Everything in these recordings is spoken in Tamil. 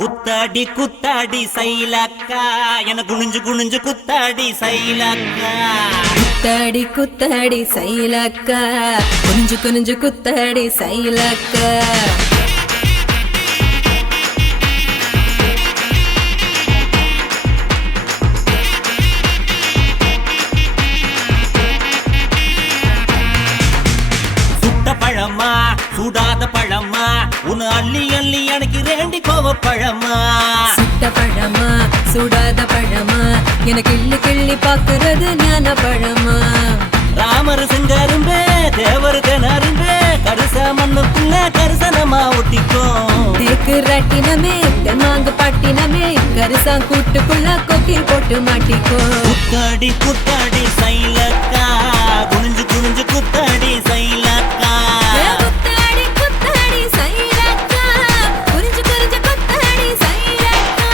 குத்தாடி குத்தாடி சைலக்கா என குனிஞ்சு குனிஞ்சு குத்தாடி சைலக்கா. குத்தாடி குத்தாடி சைலக்கா குனிஞ்சு குனிஞ்சு குத்தாடி சைலக்கா. சுட்ட பழமா சுடாத பழமா உன் அள்ளி அள்ளி எனக்கு ரேண்டி கோவ பழமா. சுட்ட பழமா சுடாத பழமா எனக்கு கிள்ளி கிள்ளி பாக்குறது ஞான பழமா. ராமர் செங்கரும்பே தேவர் கிணறும்பே கரிச மண்ணுக்குள்ள கரிசனமா ஒட்டிக்கும். தேக்கு ராட்டினமே தெம்மாங்கு பாட்டினமே கரிசா கூட்டுக்குள்ள கொக்கி போட்டு மாட்டிக்கோ. குத்தாடி குத்தாடி சைலக்கா குனிஞ்சு குனிஞ்சு குத்தாடி சைலக்கா. குத்தாடி குத்தாடி சைலக்கா குனிஞ்சு குனிஞ்சு குத்தாடி சைலக்கா.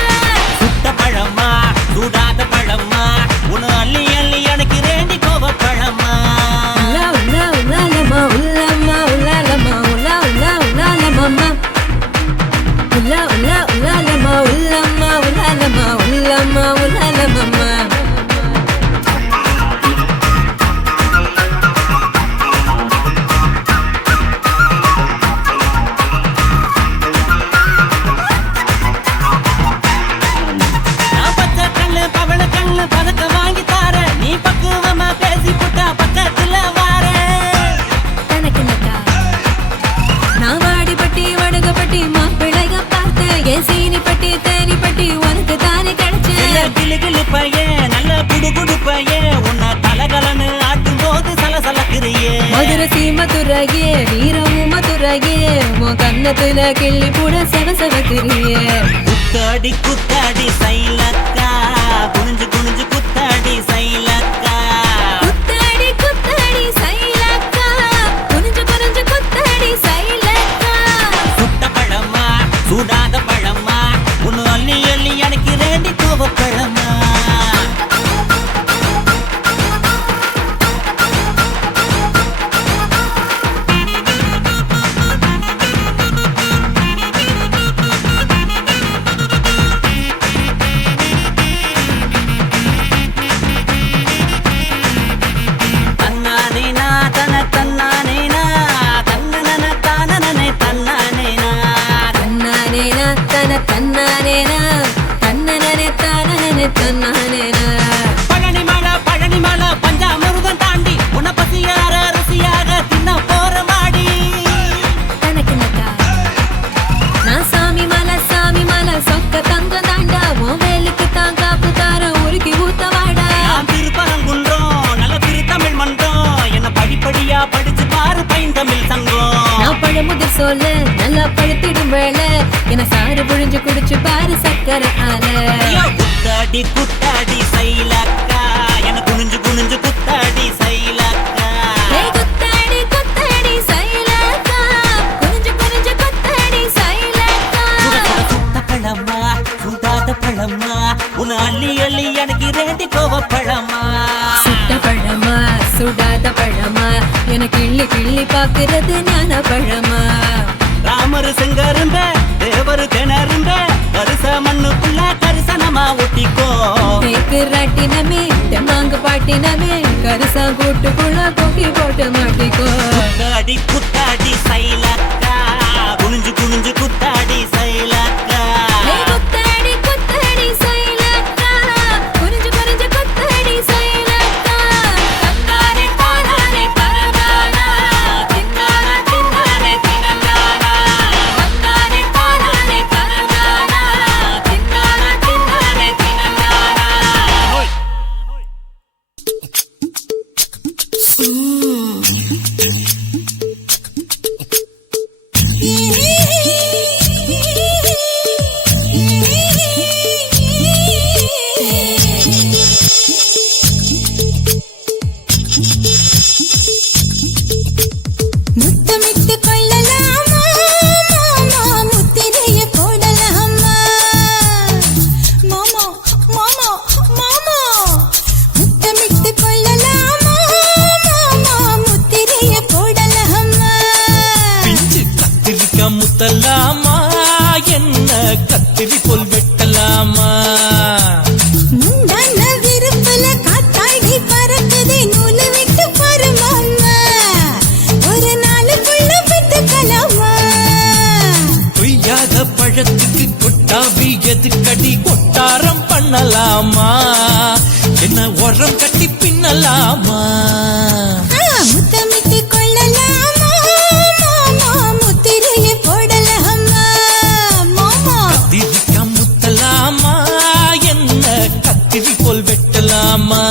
சுட்ட பழமா சுடாத பழமா உன் அள்ளி அள்ளி எனக்கு ரேண்டி கோவ பழமா. உலா உலா உலாலமா உலாமா உலாலமா உலா உலா உலாலமா உலா உலா உலாலமா உலாமா உலாலமா உலாமா உலாலமா. நான் பச்சை கண்ணு பவள கண்ணு பதக்க வாங்கி தார நீ பக்குவமா பேசி புட்டா பக்கத்துல வார. தனக்குனக்கா நான் வாடிப்பட்டி வடுகப்பட்டி மாப்பிள்ளைக பார்த்தேன். என் சீனி பட்டி தேனி பட்டி உனக்கு தானே கிடைச்சேன். கிளு கிளு பையன் நல்ல குடு குடு பையன் உன்னை கலகலன்னு ஆட்டும் போது சலசலக்குறியே. மதுரை சீமதுரையே வீரமு மதுரையே உன் கண்ணத்துல கிள்ளி கூட செவசவக்கிறியே. குத்தாடி குத்தாடி சைலக்கா குனிஞ்சு குனிஞ்சு குத்தாடி சைலக்கா. குத்தாடி குத்தாடி சைலக்கா குனிஞ்சு குனிஞ்சு குத்தாடி சைலக்கா. சுட்ட பழமா சுடாத பழமா உன் அள்ளி அள்ளி எனக்கு ரேண்டி கோவ பழமா. தன்னானேனா தன தன்னானேனா தன்னன தானனனை தன்னானேனா. தன்னானேனா தன தன்னானேனா தன்னனனே தானனனே தன்னானேனா. பழனி மலை பஞ்சாமிருதம் தாண்டி உன்னை பசியார ருசியாக தின்ன போற மாடி. தனக்குனக்கா நான் சாமி மலை சொக்க தங்க தாண்டா உன் வேலுக்கு தான் காப்பு தார உருக்கி ஊத்த வாடா. நான் திருப்பரங்குன்றம் நல்ல திருத்தமிழ் மன்றம் என்ன படிப்படியா படிச்சு பாரு பைந்தமிழ் சங்கம். நான் பழமுதிர் சொல்ல நல்லா பழுத்திடும் வேளை என சாறு புழிஞ்சு குடிச்சு பாரு சக்கரை ஆல. ஐயோ, குத்தாடி குத்தாடி சைலக்கா என குனிஞ்சு குனிஞ்சு குத்தாடி சைலக்கா. ஏய் குத்தாடி குத்தாடி சைலக்கா குனிஞ்சு குனிஞ்சு குத்தாடி சைலக்கா. சுட்ட பழமா சுடாத பழமா உன் அள்ளி அள்ளி எனக்கு ரேண்டி கோவ பழமா. சுட்ட பழமா சுடாத பழமா எனக்கு கிள்ளி கிள்ளி பாக்குறது ஞான பழமா. ராமர் செங்கரும்ப தேவர் கிணறும்ப கரிச மண்ணுக்குள்ள கரிசனமா ஒட்டிக்கோ. தேக்கு ராட்டினமே தெம்மாங்கு பாட்டினமே கரிசா கூட்டுக்குள்ள கொக்கி போட்டு மாட்டிக்கோ. குத்தாடி குத்தாடி சைலக்கா குனிஞ்சு குனிஞ்சு குத்தாடி சைலக்கா. ஏய் குத்தாடி குத்தாடி சைலக்கா குனிஞ்சு குனிஞ்சு குத்தாடி சைலக்கா. தன்னானே தானானே பரமானா தின்னானா தின்னானே தினனானா. தன்னானே தானானே பரமானா தின்னானா தின்னானே தினனானா. கத்திரி போல் வெட்டலாமா முந்தான விருப்பல காத்தாடி பறக்குதே நூலு விட்டு பரமாமா ஒரு நாளுக்குள்ள விட்டுக்கலாமா கொய்யாத பழத்துக்கு கொட்டாவி எதுக்கடி கொட்டாரம் பண்ணலாமா என்ன உரம் கட்டி பின்னலாமா முத்தமிட்டு கொள்ளலாமா மாமா முத்திரையை போடலாமா மாமா கத்திரிக்கா முத்தலாமா என்ன கத்திரி போல் வெட்டலாமா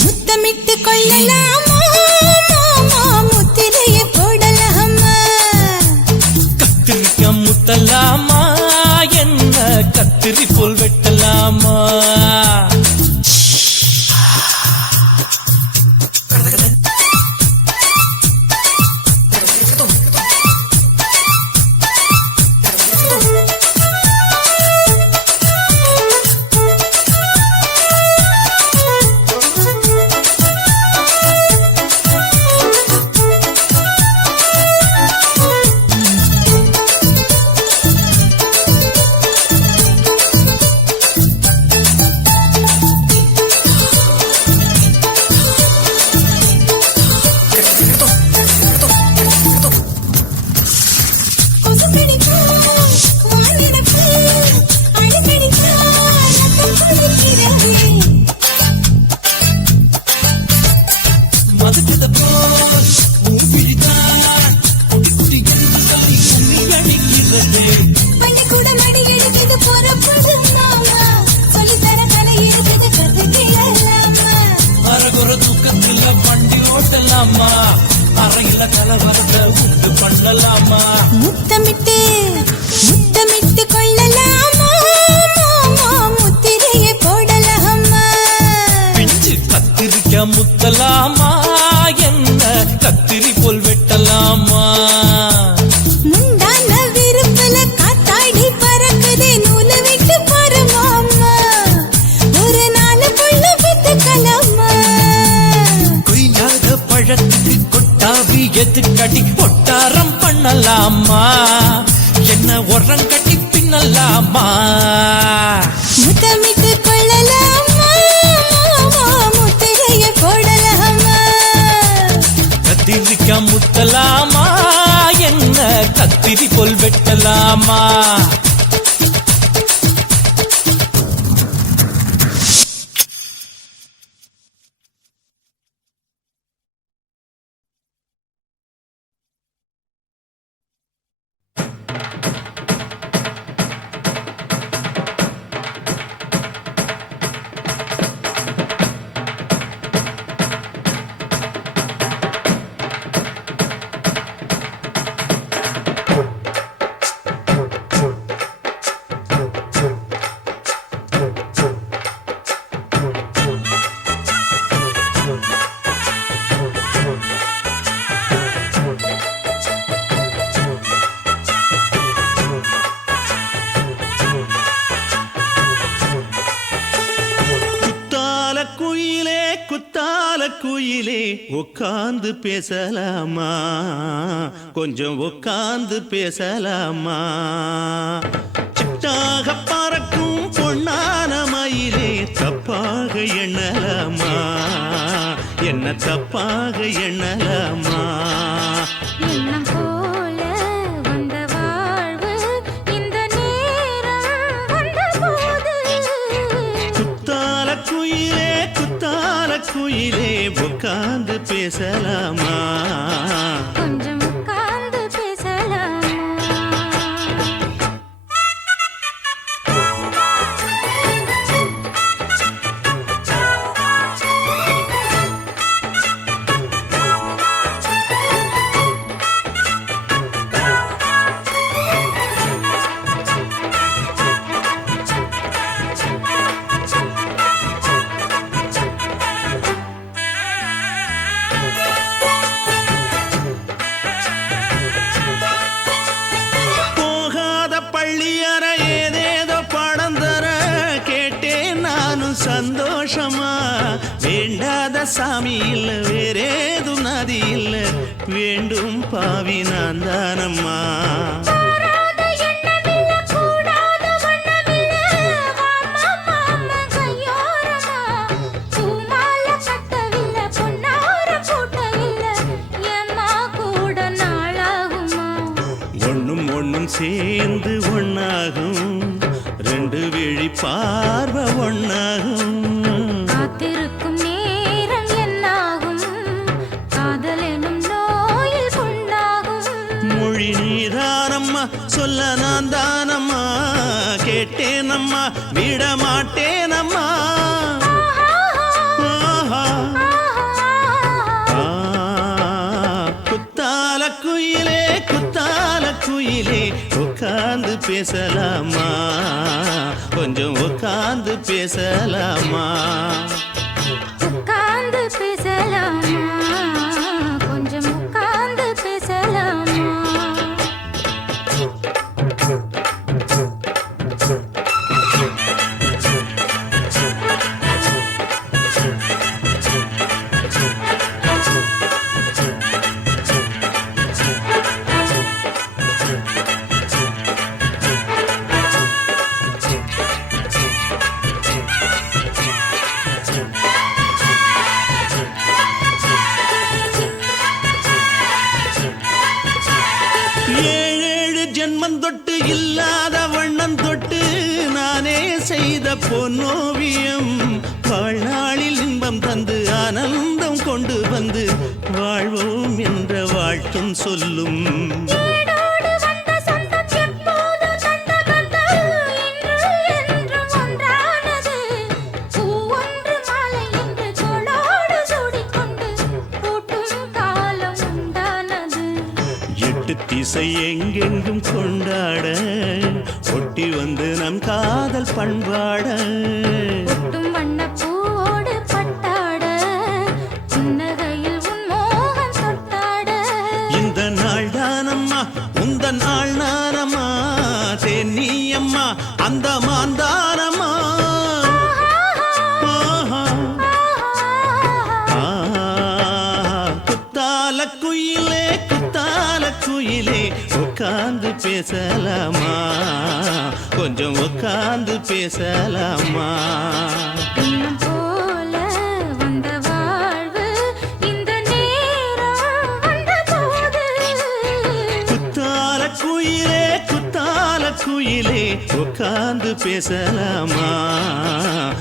முத்தமிட்டு கொள்ளலாமா மாமா முத்திரையை போடலாமா கத்திரிக்கா முத்தலாமா என்ன கத்திரி போல் வெட்டலாமா அறையில கலவரத்தை உண்டு பண்ணலாமா முத்தமிட்டு முத்தமிட்டு கொள்ளலாமா மாமா முத்திரையை போடலாமா பிஞ்சு கத்திரிக்கா முத்தலாமா என்ன கத்திரி போல் வெட்டலாமா முந்தான விருப்பல காத்தாடி பறக்குதே நூலு விட்டு பரமாமா ஒரு நாளுக்குள்ள விட்டுக்கலாமா கொய்யாத பழத்துக்கு கொட்டாவி எதுக்கடி ஒட்டாரம் பண்ணலாமா என்ன உரம் கட்டி பின்னலாமா முத்தமிட்டு கொள்ளலாமா மாமா முத்திரையை போடலாமா கத்திரிக்கா முத்தலாமா என்ன கத்திரி போல் வெட்டலாமா குயிலே உட்கார்ந்து பேசலாமா, கொஞ்சம் உட்கார்ந்து பேசலாமா. சிட்டாக பறக்கும் பொன்னா என்ன தப்பாக எண்ணலாமா எண்ணம் போல வந்த வாழ்வு இந்த நேரம் வந்தபோது குத்தால குயிலே உட்கார்ந்து பேசலாமா கொஞ்சம் உட்கார்ந்து பேசலாமா சந்தோஷமா வேண்டாத சாமி இல்ல வேறேது நதி இல்ல வேண்டும் பாவி நான் தானம்மா ஒன்னும் சேர்ந்து ஒன்னாகும் ரெண்டு விழி பார்வை ஒன்னாகும் காத்திருக்கும் நேரம் என்னாகும் காதல் எனும் நோயில் கொண்டாகும் மொழி நீதானம்மா சொல்ல நான் தானம்மா கேட்டேனம்மா விட மாட்டேனம்மா குத்தால குயிலே உட்கார்ந்து பேசலாமா கொஞ்சம் உட்கார்ந்து பேசலாமா உட்கார்ந்து பேசலாமா கொஞ்சம் உட்கார்ந்து பேசலாமா ஜென்மம் தொட்டு இல்லாத வண்ணம் தொட்டு நானே செய்த பொன்னோவியம் வாழ்நாளில் இன்பம் தந்து ஆனந்தம் கொண்டு வந்து வாழ்வோம் என்ற வாழ்த்தும் சொல்லும் திசை எங்கெங்கும் கொண்டாட ஒட்டி வந்து நம் காதல் பண்பாட ஒட்டும் வண்ண பூவோடு பட்டாட புன்னகையில் உன் மோகம் தொட்டாட இந்த நாள் தானம்மா உந்த நாள் நானம்மா தென்னியம்மா அந்த மாந்தானம்மா குயிலே உட்கார்ந்து பேசலாமா கொஞ்சம் உட்கார்ந்து பேசலாமா எண்ணம் போல வந்த வாழ்வு இந்த நேரம் வந்தபோது குத்தால குயிலே உட்கார்ந்து பேசலாமா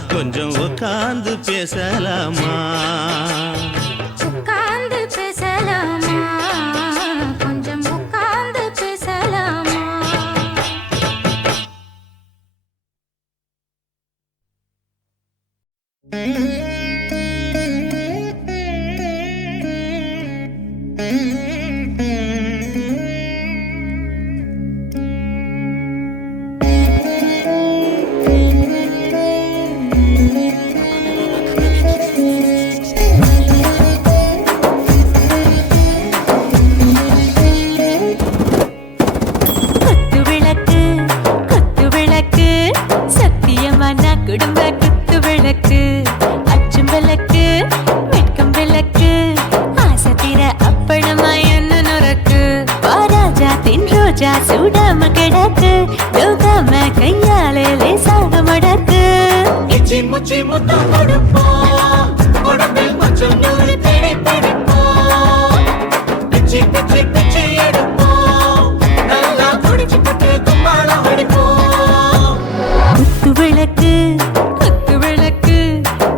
கொஞ்சம் உட்கார்ந்து பேசலாமா உட்கார்ந்து பேசலாமா கொஞ்சம் உட்கார்ந்து பேசலாமா சுடாம கிடக்கு யோகாம கையாலே லேசாக மடக்கு முச்சி முத்தம் கொடுப்போம் உடம்பில் கொஞ்சம் நூறு விளக்கு குத்து விளக்கு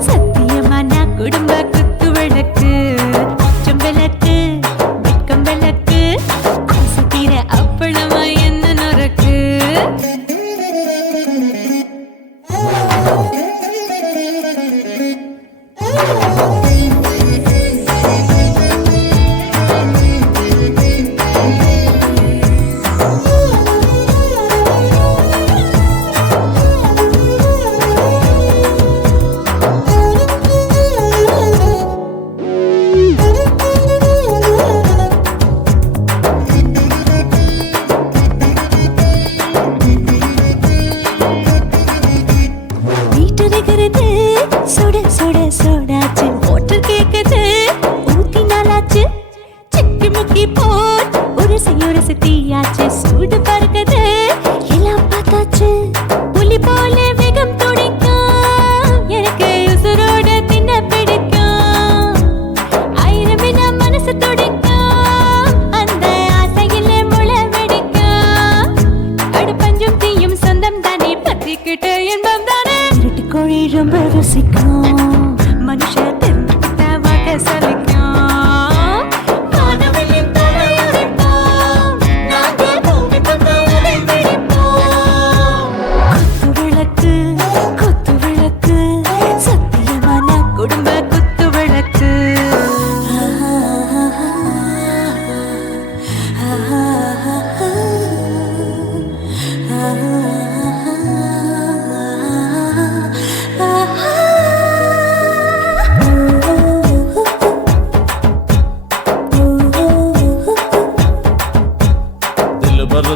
சத்தியமான குடும்ப குத்து விளக்கு அச்சம் விளக்கு வெட்கம் விளக்கு ஆசை தீர அப்பளமா என்ன நொறுக்கு சுட சுட சுடாச்சு மோட்டர் கேக்குது ஊத்தி நாளாச்சு சிக்கி முக்கி போட் உரசி தீயாச்சு சூடு பறக்குது எல்லாம் பார்த்தாச்சு புலி போல வேகம் துடிக்கும் எனக்கு உசுரோட தின்ன பிடிக்கும் ஆயிரம் மனசு துடிக்கும் அந்த ஆசையில முளை வெடிக்கும் அடு பஞ்சும் தீயும் சொந்தம் தானே பத்திக்கிட்டு என்பம் தானே இருட்டு கோழி ரொம்ப ருசிக்கும் மனுஷ தெரிஞ்சுக்கிட்ட வாக்க சலிக்கும் வானவெளியின் தலையுடைப்போம் நாங்கள் பூமி பந்து உடை பிடிப்போம் குத்து விளக்கு சத்தியமான குடும்ப குத்து விளக்கு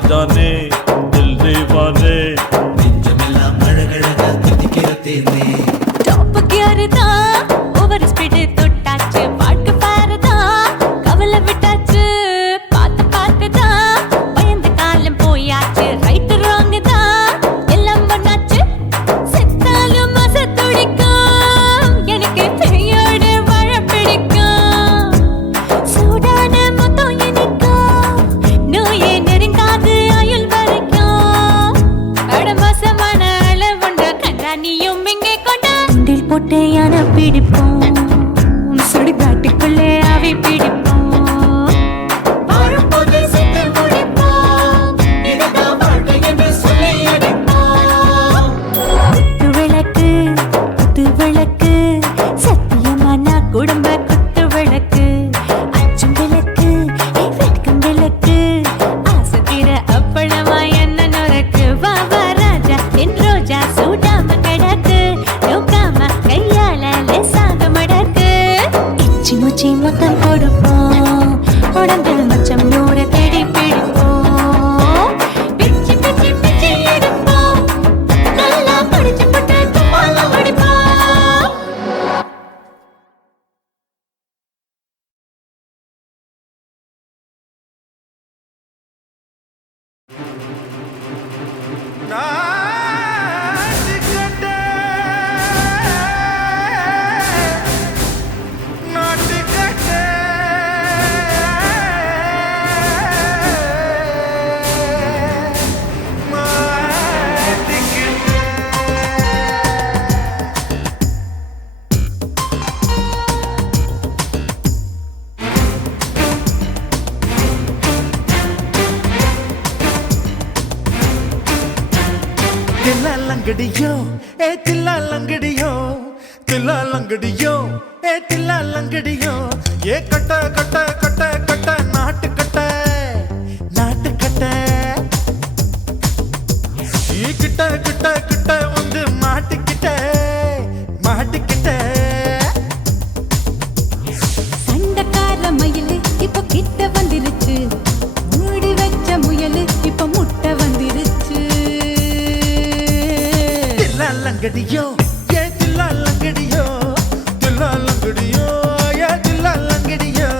जाने दिल दीवाने நெஞ்சமெல்லாம் அழகழகா தித்திக்கிற தேனே டாப் கியர் தான் ஓவர் ஸ்பீட் தொட்டாச்சு வாழ்க்கை பாரு தான் கவலை விட்டாச்சு பார்த்து தான் பயந்து காலம் போயாச்சு ரைட் ராங் தான் எல்லாம் பண்ணாச்சு செத்தாலும் மச துடிக்கும் எனக்கு பெரியோட வாழ பிடிக்கும் சூடான மொத்தம் எனக்கும் நோயே நெருங்காது ஆயுள் வரைக்கும் அடமோசமான அளவுண்ட கண்டா நீயும் இங்கே கொண்டா உண்டில் போட்டு யானை பிடிப்போம் சுடுகாட்டுக்குள்ளே அவை பிடிப்போம் வாழும்போது செத்து முடிப்போம் இதுதான் வாழ்க்கை என்று சொல்லி அடிப்போம் குத்து விளக்கு சத்தியமான குடும்ப குத்து விளக்கு அச்சம் விளக்கு வெட்கம் விளக்கு ஆசை தீர அப்பளமா என்ன நொறுக்கு வா வா ராஜா என் ரோஜா சூடாம கிடக்கு நோக்காம கையால லேசாக மடக்கு இச்சி முச்சி மொத்தம் கொடுப்போம் உடம்பு மச்சம் நூறு தேடி பிடிப்போம் பிச்சி பிச்சி பிச்சி எடுப்போம் நல்லா படிச்சு போட்டு தும்பால ஓடிப்போம் தில்லாலங்கடியோ ஏ தில்லாலங்கடியோ தில்லாலங்கடியோ ஏ தில்லாலங்கடியோ ஏ கட்ட கட்ட கட்ட கட்ட நாட்டு கட்ட ஈ கிட்ட கிட்ட கிட்ட வந்து மாட்டிக்கிட்ட சண்டக்கார மயிலு இப்ப கிட்ட வந்துருச்சு மூடி வச்ச முயலு இப்ப முட்டை வந்துருச்சு தில்லாலங்கடியோ ஏ தில்லாலங்கடியோ தில்லாலங்கடியோ ஏ தில்லாலங்கடியோ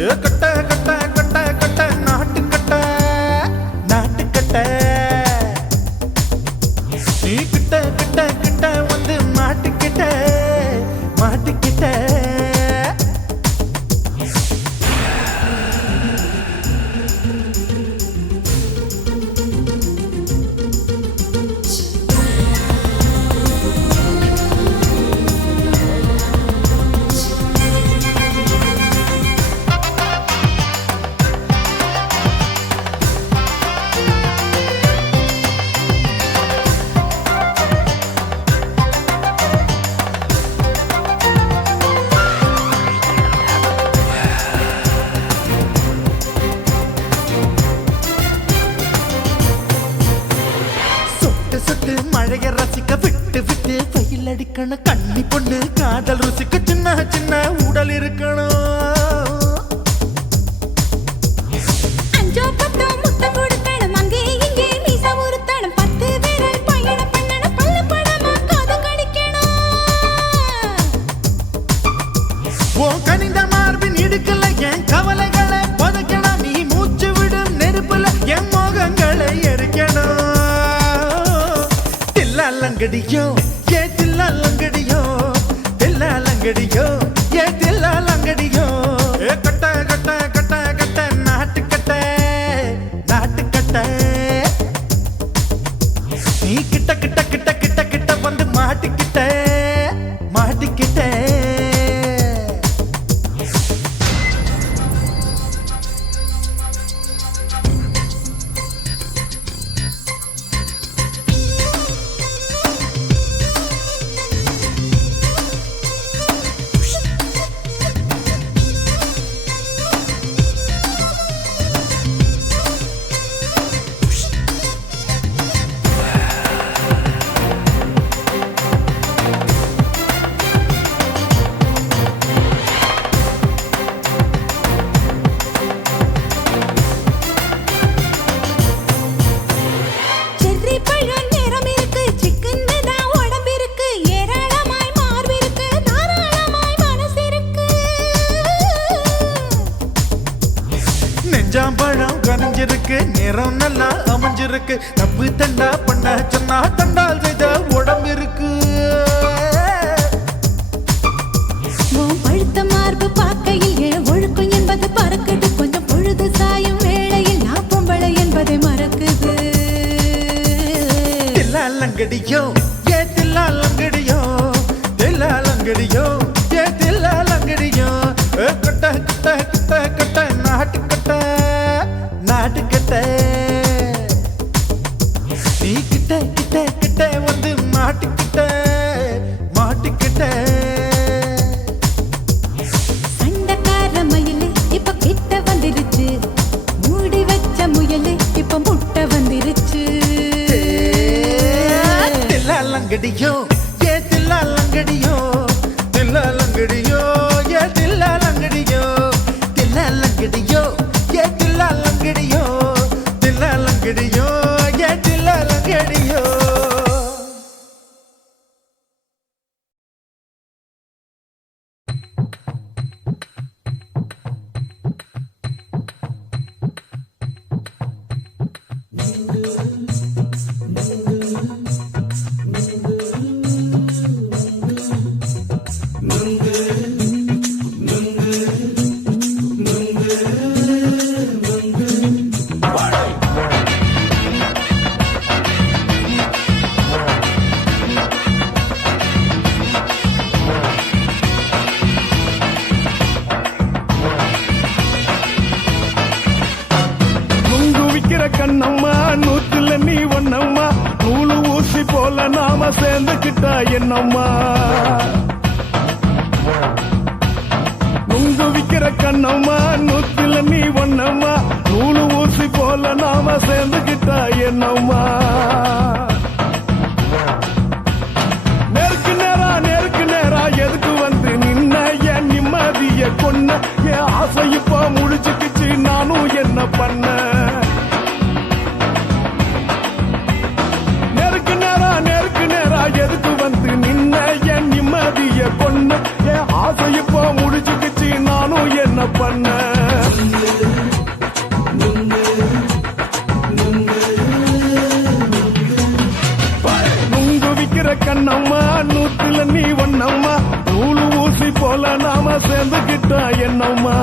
ஏ கட்ட கட்ட கட்ட கட்ட நாட்டு கட்ட நீ கிட்ட கிட்ட கிட்ட வந்து மாட்டிக்கிட்ட வெயில் அடிக்கணும் கண்ணி பொண்ணு காதல் ருசிக்கு சின்ன சின்ன உடல் இருக்கணும் அஞ்சோ பத்தோ முத்தம் கொடுக்கணும் அங்கே இங்கே மீச உருத்தணும் 10 விரல் பயணம் பண்ணணும் பல்ல படமா காது கடிக்கணும் ஓ கனிந்த மார்பின் இடுக்கல என் கவலைகளை புதைக்கணும் நீ மூச்சு விடும் நெருப்புல என் மோகங்களை எரிக்கணும் தில்லாலங்கடியோ ஏ தில்லாலங்கடியோ தில்லாலங்கடியோ ஏ தில்லாலங்கடியோ ஏ கட்ட கட்ட கட்ட கட்ட நாட்டுக்கட்ட நாட்டுக்கட்ட நீ கிட்ட கிட்ட கிட்ட கிட்ட கிட்ட வந்து மாட்டிக்கிட்ட மாட்டிக்கிட்ட செர்ரி பழம் நிறம் இருக்கு சிக்கன் தான் உடம்பு இருக்கு ஏராளமாய் மார்பு இருக்கு தாராளமாய் மனசு இருக்கு நெஞ்சாம்பழம் கனிஞ்சிருக்கு நிறம் நல்லா அமைஞ்சிருக்கு தப்பு தண்டா பண்ண சொன்னா தண்டால் செய்த உடம்பு இருக்கு உன் பழுத்த மார்பு பார்க்கையில் என் ஒழுக்கம் என்பது பறக்குது கொஞ்சம் பொழுது சாயும் வேளையில் நான் பொம்பளை என்பதை மறக்குது தில்லாலங்கடியோ ஏ தில்லாலங்கடியோ தில்லாலங்கடியோ ஏ தில்லாலங்கடியோ கட்ட கட்ட கட்ட கட்ட நாட்டுக்கட்ட நாட்டுக்கட்ட நீ கிட்ட கிட்ட கிட்ட வந்து மாட்டிக்கிட்ட மாட்டிக்கிட்ட சண்டைக்கார மயிலு இப்ப கிட்ட வந்துருச்சு மூடி வச்ச முயலு இப்ப முட்டை வந்துருச்சு தில்லாலங்கடியோ ஏ தில்லாலங்கடியோ தில்லாலங்கடியோ ஏ தில்லாலங்கடியோ தில்லாலங்கடியோ ஏ தில்லாலங்கடியோ தில்லாலங்கடியோ ஏ தில்லாலங்கடியோ நுங்கு விக்கிற கண்ணம்மா நூத்துல நீ ஒன்னம்மா நூலு ஊசி போல நாம சேர்ந்துக்கிட்டா என்னம்மா நுங்கு விக்கிற கண்ணம்மா நூத்துல நீ ஒன்னம்மா நூலு ஊசி போல நாம சேர்ந்துக்கிட்டா என்னம்மா நேருக்கு நேரா எதுக்கு வந்து நின்ன என் நிம்மதிய கொன்ன என் ஆசை இப்ப முடிச்சுக்கிச்சு நானும் என்ன பண்ண நேருக்கு நேரா எதுக்கு வந்து நின்ன என் நிம்மதிய கொன்ன என் ஆசை இப்ப முடிச்சுக்கிச்சு நானும் என்ன பண்ண நுங்கு விக்கிற கண்ணம்மா நூத்துல நீ ஒன்னம்மா நூலு ஊசி போல நாம சேர்ந்துக்கிட்டா என்னம்மா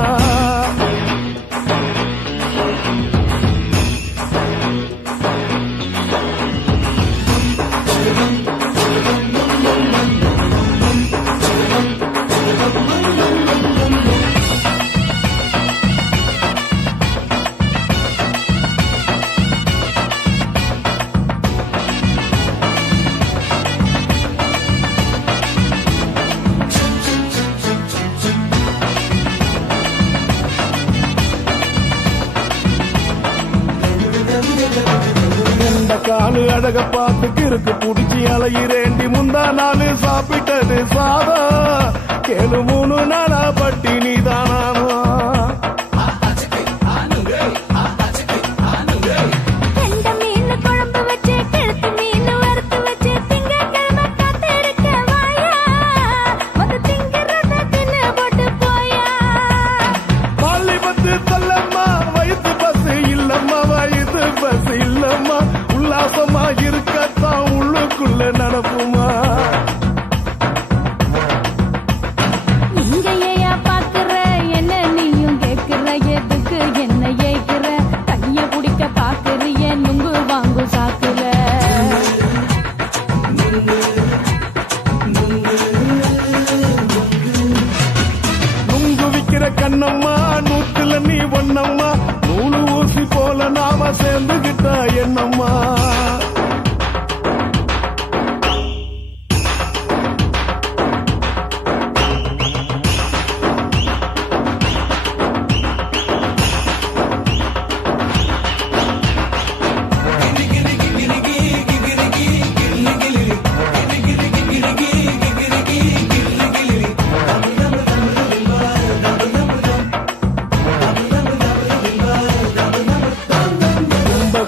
காலு அழக பார்த்து கிறுக்கு புடிச்சி அலையிறேண்டி முந்தா நாள் சாப்பிட்டது சாதம் கேளு 3 நாளா பட்டினி தானானோ கெண்ட மீன் குழம்பு வச்சு கெளுத்தி மீன் வறுத்து வச்சு திங்கட்கிழமை காத்திருக்க வாயா வந்து திங்கிறத தின்னு போட்டு போயா பள்ளி பத்து சொல்லம்மா வயிற்று பஸ் இல்லம்மா வயிற்று பஸ் இல்லம்மா உல்லாசமா இருக்கத்தான் உள்ளுக்குள்ள நடப்புமா இங்க ஏயா பாக்குற என்ன நீயும் கேக்குற எதுக்கு என்ன ஏய்க்கிற கைய பிடிக்க பாக்குறிய நுங்கு வாங்கு சாக்குற நுங்கு விக்கிற கண்ணம்மா நூத்துல நீ ஒன்னம்மா நூலு ஊசி போல நாம சேர்ந்துகிட்டா என்னம்மா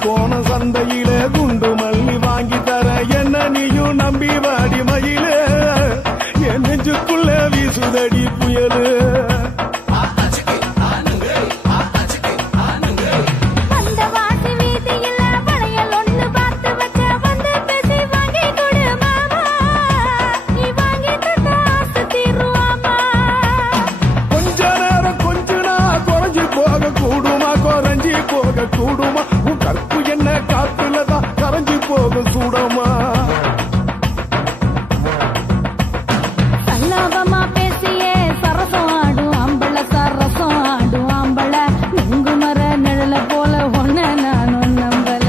கோண சந்தையில குண்டு மல்லி வாங்கி தர என்ன நீயும் நம்பி வாடி மயிலே என் நெஞ்சுக்குள்ள வீசுதடி புயலு அந்த வாசி வீதியில வளையல் ஒண்ணு பார்த்து வச்ச வந்து பேசி வாங்கி கொடு மாமா நீ வாங்கி தந்தா ஆசை தீருவாமா கொஞ்ச நேரம் கொஞ்ச நான் குறைஞ்சு போக கூடுமா குறைஞ்சி போக கூடுமா உன் கற்பு என்ன காத்துலதான் கரைஞ்சு போக சூடமா சல்லாபமா பேசியே சரசம் ஆடும் ஆம்பள சரசம் ஆடும் ஆம்பள நுங்கு மர நிழல போல ஒன்ன நானும் நம்பல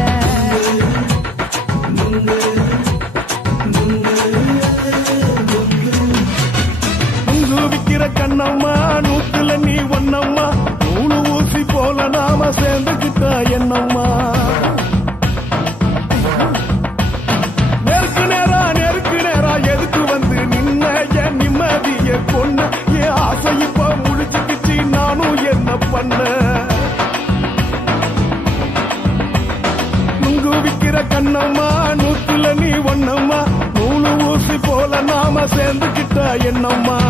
நுங்கு விக்கிற கண்ணம்மா நூத்துல நீ ஒன்னம்மா நூலு ஊசி போல நாம சேர்ந்துகிட்டா என்னம்மா நெருக்கு நேரா எதுக்கு வந்து நின்ன என் நிம்மதிய கொன்ன என் ஆசை இப்ப முடிச்சுக்கிச்சு நானும் என்ன பண்ண நுங்கு விக்கிற கண்ணம்மா நூத்துல நீ ஒன்னம்மா நூலு ஊசி போல நாம சேர்ந்துகிட்டா என்னம்மா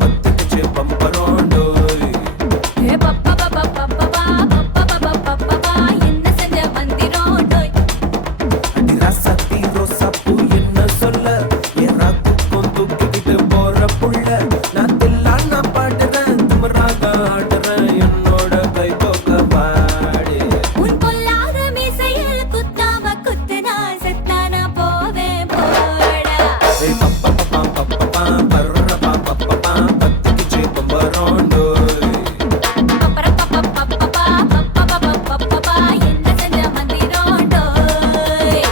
பத்துக்குச்சு பம்பரோண்டோய் ஏ பப்பா பப்பா பப்பா பப்பா பப்பா என்ன செஞ்ச மந்திரோடோய் அடி ராசாத்தி ரோசா பூ என்ன சொல்ல என் ராத்துக்கும் தூக்கிக்கிட்டு போற புள்ள நான் தில்லான் நான் பாடுறேன் திமிராக ஆடுறேன் என்னோட கை தோக்க பாடு உன் பொல்லாத மீசையில் குத்தாம குத்துனா செத்தானா போவேன் போடா பத்துக்குச்சு பம்பரோண்டோய் பப்பா என்ன செஞ்ச மந்திரோடோய்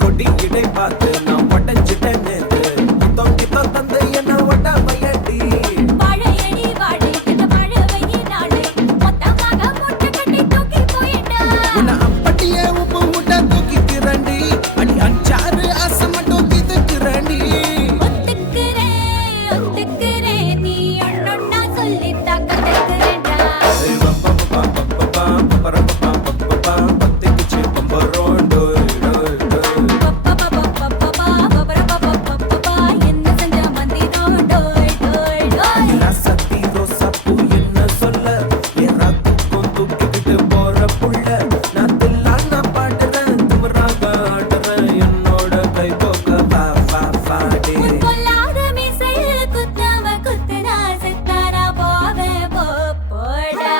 கொடி இடை பார்த்து நான் படைச்சிட்டேன் நேத்து தொங்கி தந்து என்ன வட்ட பையடி வாழையடி வாழை இந்த வாழவையே நாளை மொத்தமாக மூட்டை கட்டி தூக்கி போயிட்டா உன்னை அப்படியே உப்பு முட்டை தூக்கிக்கிறண்டி அடி அஞ்சாறு ஆசை மட்டும் இதுக்குறண்டி ஒத்துக்கிறேன் நீ ஒன்னொன்னா சொல்லித்தா கத்துக்கிறேன்டா பத்துக்குச்சு பம்பரோண்டோய் பப்பா என்ன செஞ்ச மந்திரோடோய் டோய் டோய் ராசாத்தி ரோசா பூ என்ன சொல்ல என் ராத்துக்கும் தூக்கிக்கிட்டு போற புள்ள நான் தில்லான் நான் பாடுறேன் திமிராக ஆடுறேன் என்னோட கை தோக்க பாடே உன் பொல்லாத மீசையில் குத்தாம குத்துனா செத்தானா போவேன் போடா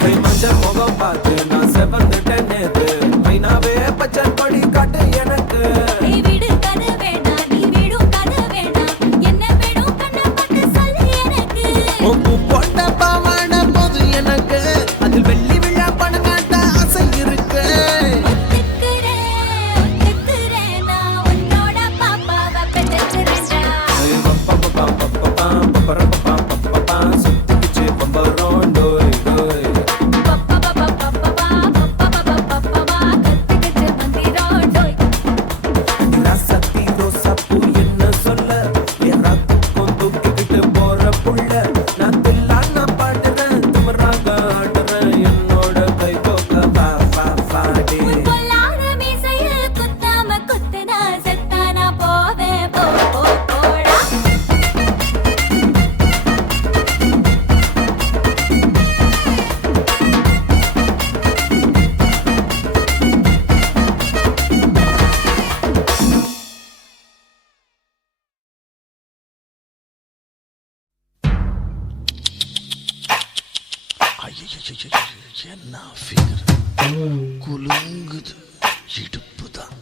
கை மஞ்சள் முகம் பார்த்து நான் செவந்துட்டேன் நேத்து மைனாவே பச்சை கொடி காட்டு எனக்கு நீ விடு கதை வேணாம் நீ விடும் கதை வேணாம் என்ன வேணும் கண்ணை பார்த்து சொல்லு எனக்கு உப்பு போட்ட பாவாட போது எனக்கு அதில் வெள்ளி விழா பணங்காட்ட ஆசை இருக்கு ஒத்துக்கிறேன் நான் உன்னோட பாப்பாவை பெற்றுக்கிறேன்டா சுத்திக்குச்சு பம்பரோண்டோய் பப்பா கத்துக்கிச்சு மந்திரோடோய் ராசாத்தி ரோசா பூ என்ன சொல்ல என் ராத்துக்கும் தூக்கிக்கிட்டு போற புள்ள நான் தில்லான் நான் பாடுறேன் திமிராக ஆடுறேன் என்னோட கை தோக்க பாடே உன் பொல்லாத மீசையில் குத்தாம குத்துனா செத்தானா போவேன் போடா என்ன ஃபிகர் குலுங்குது இடுப்பு தான்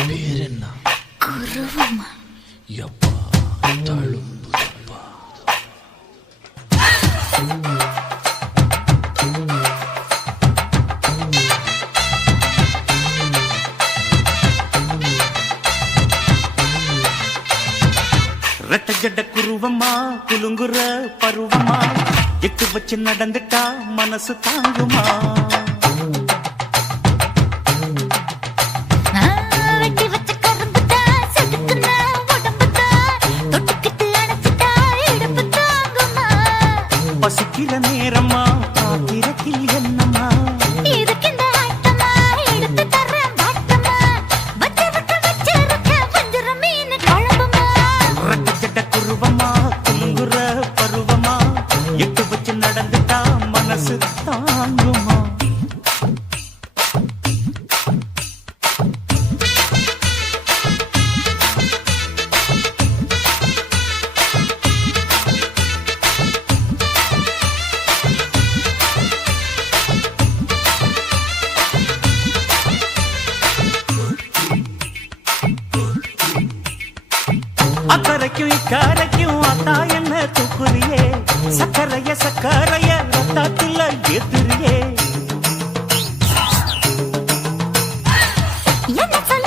பேர் என்ன குருவமா எப்பா தழும்புதப்பா ரெட்ட ஜட குருவமா குலுங்குற பருவமா எட்டு வச்சு நடந்துட்டா மனசு தாங்குமா வெட்டி வச்ச கரும்புதா செதுக்குனா உடம்புதா தொட்டுக்கிட்டு அணைச்சிட்டா இடுப்பு தாங்குமா பசிக்கிற நேரமா பாத்திரத்தில் என்னம்மா இதுக்கு இந்த ஆட்டமா எடுத்து தர்றேன் வாட்டமா வச்சு விட்டு வச்சிருக்க வஞ்சிர மீன் குழம்புமா ரெட்ட ஜட குருவமா குலுங்குற பருவமா எட்டு வச்சு நடந்துட்டா மனசு தாங்குமா அக்கறைக்கும் இக்கரைக்கும் அத்தா என்ன தூக்குறியே சக்கரைய சக்கரைய ரத்தாத்துல ஏத்துறியே என்ன சொல்ல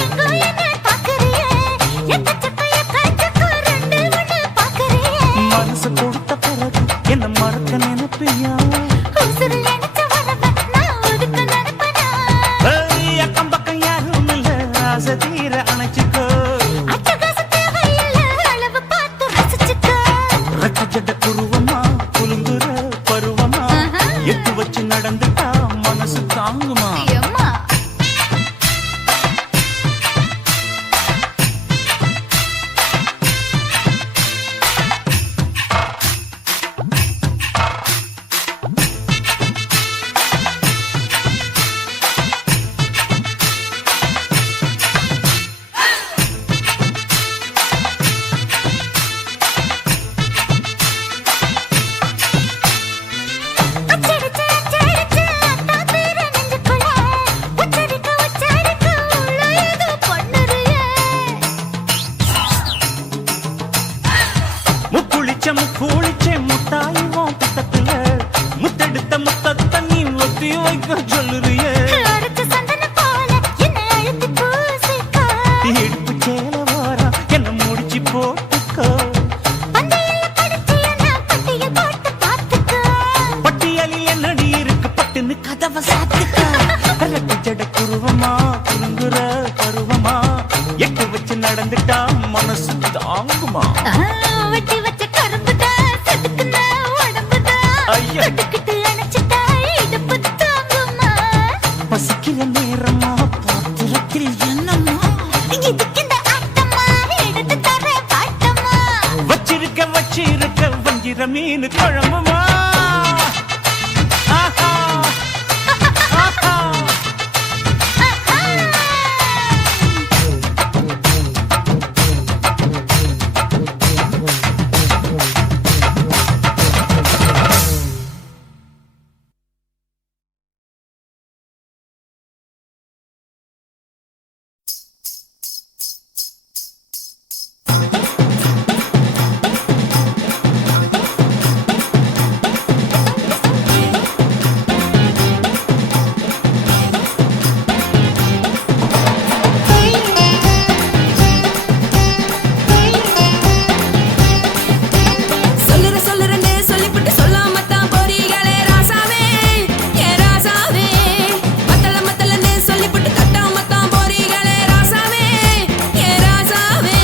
எங்கோ என்ன பாக்குறியே எக்கச்சக்கைய காய்ச்சக்கோ ரெண்டு ஒண்ணு பாக்குறியே மனசு கொடுத்த பிறகு என்ன மறக்க நினைப்பியா உசுறு நினைச்ச வரவ நான் ஒதுக்க நினைப்பனா அக்கம் பக்கம் யாரும் இல்ல ஆசை தீர அணைச்சிக்கோ அட்டகாச தேவையில்ல அளவு பார்த்து ரசிச்சுக்கோ ரெட்ட ஜட குருவமா குலுங்குற பருவமா எட்டு வச்சு நடந்துட்டா மனசு தாங்குமா அம்மா அச்சடிச்சு அச்சடிச்சு அத்தா பேர நெஞ்சுக்குள்ள உச்சரிக்க உச்சரிக்க உள்ள ஏதோ பண்ணுறியே முக்குளிச்ச முட்டாய் உன் புத்தத்துல முத்தெடுத்த முத்தத்தை நீ ஒத்தி வைக்க சொல்லுறியே அரைச்ச சந்தனம் போல என்னை அழுத்தி பூசிக்கோ இடுப்பு சேல வாரா என்ன முடிச்சு போட்டுக்கோ பந்தையில படிச்சியனா பட்டியல் போட்டு பார்த்துக்கோ பட்டியலில் என்னடி இருக்கு பட்டுன்னு கதவை சாத்துக்கோ ரெட்ட ஜட குருவமா குலுங்குற பருவமா எட்டு வச்சு நடந்துட்டா மனசு தாங்குமா வெட்டி வச்ச கரும்புதான் செதுக்குன உடம்புதான் ஐயோ. கட்டுக்கிட்டு அணைச்சிட்டா இடுப்பு தாங்குமா பசிக்கிற நேரமா பாத்திரத்தில் என்னம்மா இதுக்கு இந்த ஆட்டமா எடுத்து தர பாட்டமா வச்சிருக்க வஞ்சிர மீன் குழம்புமா ஆஹா ஆஹா சொல்லுறேன்னு சொல்லிப்புட்டு சொல்லாமத்தான் போறீங்களே ராசாவே ஏ ராசாவே மத்தலன்னு சொல்லிப்புட்டு தட்டாமத்தான் போறீங்களே ராசாவே ஏ ராசாவே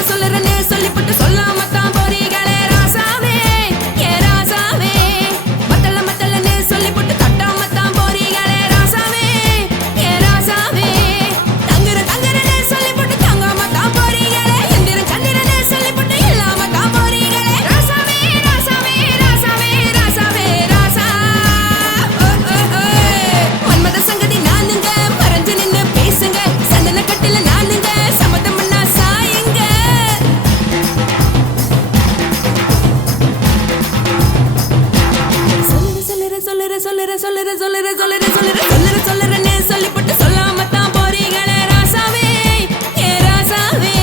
சொல்லுறேன்னு சொல்லிப்புட்டு சொல்லாமத்தான் போறீங்களே ராசாவே ஏ ராசாவே மத்தலன்னு சொல்லிப்புட்டு தட்டாமத்தான் போறீங்களே ராசாவே ஏ ராசாவே தங்குறனே சொல்லிப்புட்டு தங்காமத்தான் போறீங்களே எந்திர சந்திரனே சொல்லிப்புட்டு இல்லாமத்தான் போறீங்களே ராசாவே ராசாவே ராசாவே ராசாவே ராசா மன்மத சங்கதி நானுங்க மறைஞ்சு நின்னு பேசுங்க சந்தன கட்டில நானுங்க சம்மதம்னா சாயுங்க சொல்லுறேன்னு சொல்லிப்புட்டு சொல்லாமத்தான் போறீங்களே ராசாவே ஏ ராசாவே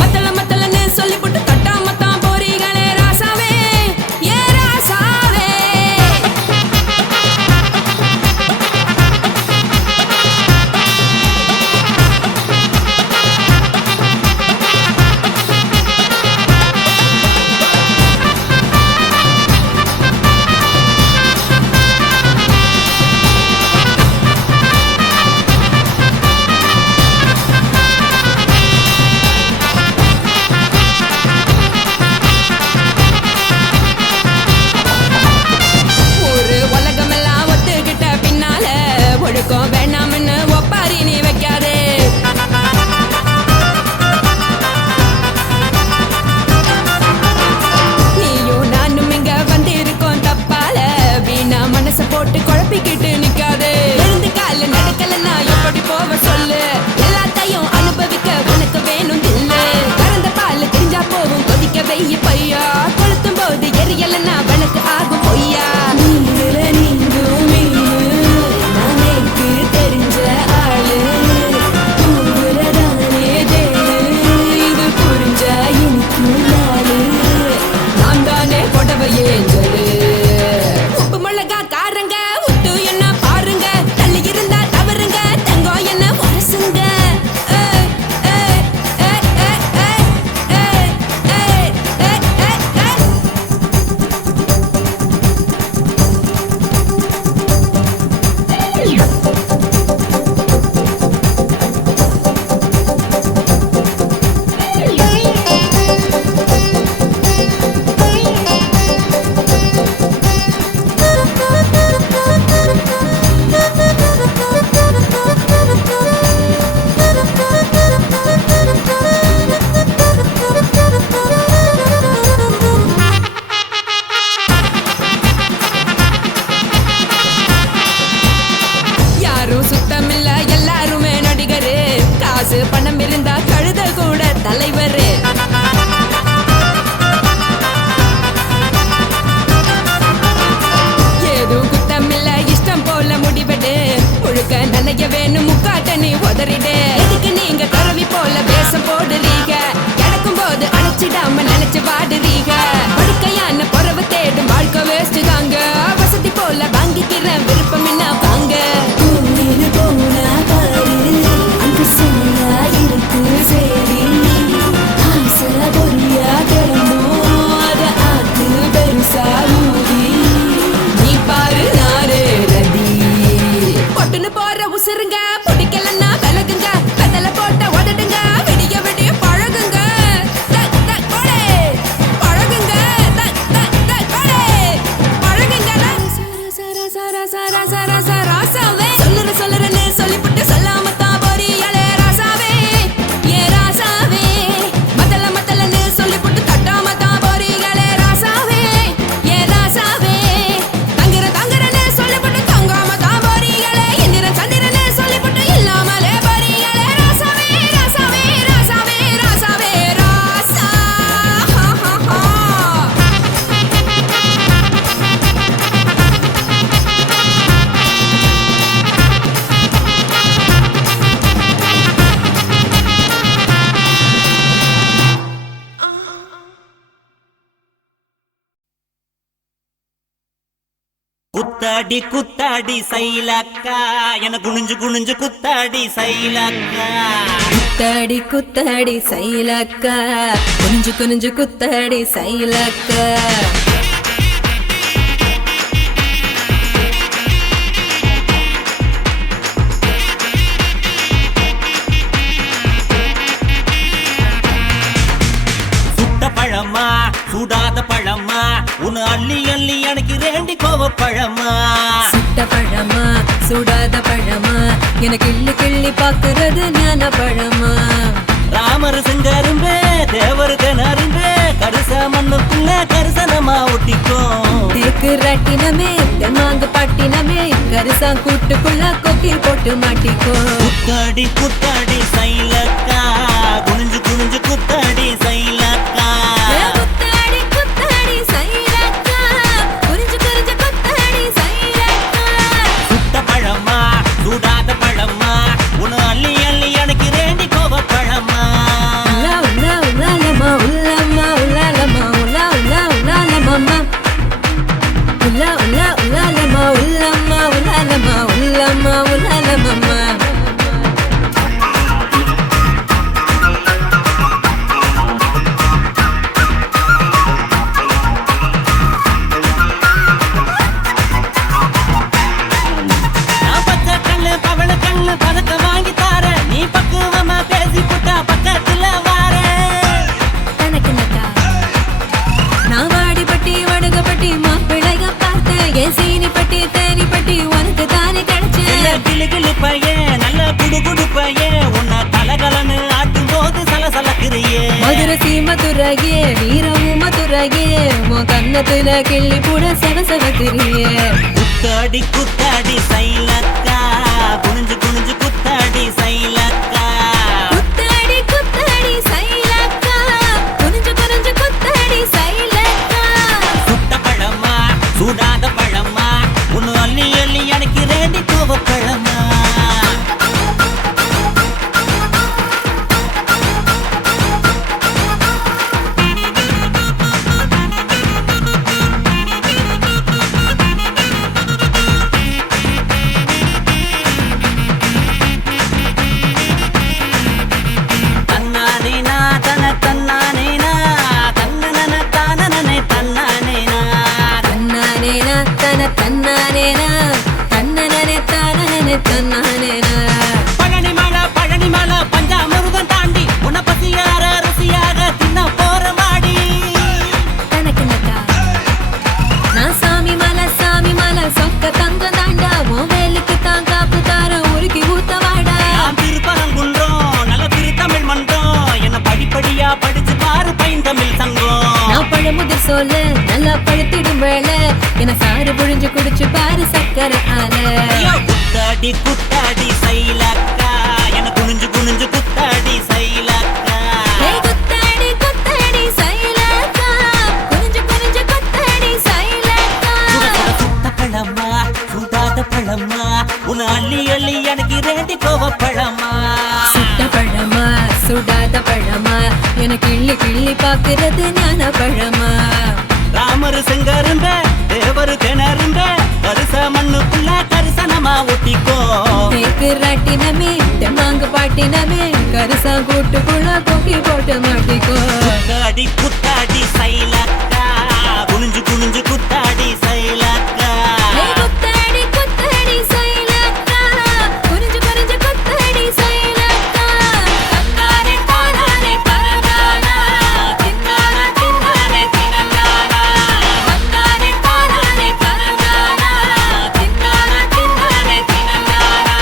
மத்தலன்னு சொல்லிப்புட்டு தட்டாமத்தான் போறீங்களே ராசாவே ஏ ராசாவே தலைவர். ஏதோ குத்தமில்ல இஷ்டம் போல முடிவெடு முழுக்க நனைய வேணும் முக்காட்ட நீ உதறிடு. எதுக்கு நீங்க கருவி போல வேஷம் போடுறீங்க கிடக்கும் போது அணைச்சிடாம நினைச்சு வாடுறீங்க. படுக்கையான பொறவு தேடும் வாழ்க்கை வேஸ்ட் தாங்க. வசதி போல வாங்கிக்கிற விருப்பம் என்ன வாங்க. நீ பாரு நாரு ரதி பொட்டுன்னு போற உசுருங்க பிடிக்கலன்னா விலகுங்க. கதல போட்ட உதடுங்க விடிய விடிய பழகுங்க. பழகுங்க பழகுங்க. ராசாவே சொல்லுறேன்னு சொல்லிவிட்டு சொல்லாம தான் போறியாளே ராசாவே. ஏ ராசாவே மத்தலன்னு சொல்லிவிட்டு தட்டாம தான் போறீங்களே ராசாவே. ஏ ராசாவே தங்குறேன்னு சொல்லிவிட்டு தங்காம தான் போறீங்களே. எந்திரன் சந்திரன்னு சொல்லிவிட்டு இல்லாமலே போறீங்களே ராசாவே. ராசாவே ராசாவே ராசாவே ராசா. குத்தாடி குத்தாடி சைலக்கா என குனிஞ்சு குனிஞ்சு குத்தாடி சைலக்கா. குத்தாடி குத்தாடி சைலக்கா குனிஞ்சு குனிஞ்சு குத்தாடி சைலக்கா. சுட்ட பழமா சுடாத பழமா உன்னு அள்ளி அள்ளி எனக்கு ரெண்டி கோவ பழமா. சுட்ட பழமா சுடாத பழமா எனக்கு கிள்ளி கிள்ளி பாக்குறது ஞான பழமா. ராமர் செங்கரும்பே தேவர் கனரும்பே கருச மண்ணுக்குள்ள கரிசனமா ஒட்டிக்கும். தேக்கு ராட்டினமே தெம்மாங்கு பாட்டினமே கரிசா கூட்டுக்குள்ள கொக்கி போட்டு மாட்டிக்கோ. குத்தாடி குத்தாடி சைலக்கா குனிஞ்சு குனிஞ்சு குத்தாடி சைலக்கா. குத்தாடி குத்தாடி சைலக்கா குனிஞ்சு குனிஞ்சு குத்தாடி சைலக்கா. சுட்ட பழமா சுடாத பழமா உன்னு அள்ளி அள்ளி எனக்கு ரெண்டி கோவ பழமா. உலா உலா உலாலமா உலமா உலாலமா உலா உலா உலாலமா உலா உலா உலாலமா உலமா உலாலமா உலமா உலாலமா. நான் பச்சை கண்ணு பவள கண்ணு பதக்க வாங்கி தார நீ பக்குவமா பேசி புட்டா பக்கத்துல வார. தனக்கு நக்கா நான் வாடிப்பட்டி வடுகப்பட்டி மாப்பிளைய பார்த்தேன். என் சீனி பட்டி தேனி பட்டி உனக்கு தானே கிடைச்சேன். கிளு கிளு பையன் நல்ல குடு குடு பையன் உன்னை கலகலன்னு ஆட்டும் போது சலசலக்கிறியே. மதுரை சீமதுரையே வீரமும் மதுரையே உன் கண்ணத்துல கிள்ளி கூட சவசவக்கிறியே. குத்தாடி குத்தாடி சைலக்கா குனிஞ்சு குனிஞ்சு குத்தாடி சைலக்கா. குத்தாடி குத்தாடி சைலக்கா குனிஞ்சு குனிஞ்சு குத்தாடி சைலக்கா. சுட்ட பழமா சுடாத பழமா உன்னு அள்ளி அள்ளி எனக்கு ரெண்டி கோவ பழமா. தன்னானேனா தன தன்னானேனா தன்னன தானனே தன்னானேனா. தன்னானேனா தன தன்னானேனா தன்னனே தானனே தன்னானேனா. பழனி மலை பஞ்சாமிருதம் தாண்டி உன்னை பசியார ருசியாக தின்ன போற மாடி. தனக்கு நக்கா நான் சாமி மலை சொக்க தங்க தாண்டா உன் வேலுக்கு தான் காப்பு தார உருக்கி ஊத்த வாடா. நான் திருப்பரங்குன்றம் நல்ல திருத்தமிழ் மன்றம் என்ன படிப்படியா படிச்சு பாரு பைந்தமிழ் சங்கம். நான் பழமுதிர் சொல்ல நல்லா பழுத்திடும் வேளை என சாறு புழிஞ்சு குடிச்சு பாரு சக்கரை ஆல. ஐயோ, குத்தாடி குத்தாடி சைலக்கா என குனிஞ்சு குனிஞ்சு குத்தாடி சைலக்கா. ஏய் உன்னை அள்ளி அள்ளி எனக்கு ரேண்டி கோவப்பழமா சுட்ட பழமா சுடாத பழமா எனக்கு கிள்ளி கிள்ளி பாக்குறது ஞான பழமா ராமரு செங்கருந்த தேவரு திணறுந்த கரிச மண்ணுக்குள்ள கரிசனமா ஒட்டிக்கோ தேக்கு ராட்டினமே தெம்மாங்கு பாட்டினமே கரிசா கூட்டுக்குள்ள கொக்கி போட்டு மாட்டிக்கோ குத்தாடி குத்தாடி சைலக்கா குனிஞ்சு குனிஞ்சு குத்தாடி சைலக்கா குத்தாடி குத்தாடி சைலக்கா குறிஞ்சு குறிஞ்சு குத்தாடி சைலக்கா தங்கானே தானானே பரதானா தின்னானா தின்னானே தினங்கானா தங்கானே தானானே பரதானா தின்னானா தின்னானே தினங்கானா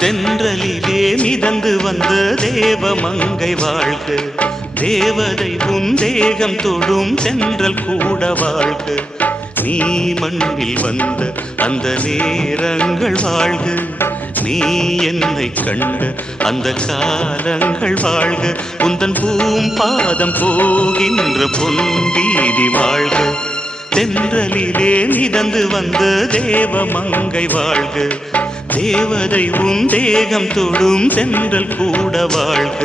தென்றலிலே மிதந்து வந்த தேவமங்கை வாழ்க தேவதை உன் தேகம் தொடும் தென்றல் கூட வாழ்க நீ மண்ணில் வந்த அந்த நேரங்கள் வாழ்க நீ என்னை கண்ட அந்த காலங்கள் வாழ்க உந்தன் பூம்பாதம் போகின்ற பொன்வீதி வாழ்க தென்றலிலே மிதந்து வந்த தேவமங்கை வாழ்க தேவதை உன் தேகம் தொடும் தென்றல் கூட வாழ்க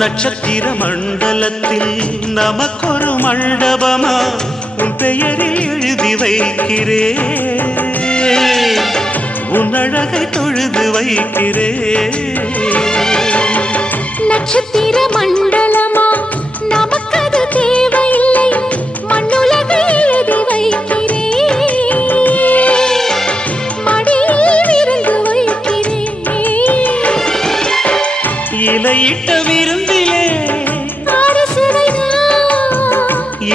நட்சத்திர மண்டலத்தில் நமக்கொரு மண்டபமா உன் பெயரில் எழுதி வைக்கிறே உன் அழகை தொழுது வைக்கிறே நட்சத்திர மண்டலமா நமக்கது தேவையில்லை மண்ணுலகை எழுதி வைக்கிறேன் மடியில் விருந்து வைக்கிறேன் இலையிட்ட விருந்திலே ஆறு சுவைதான்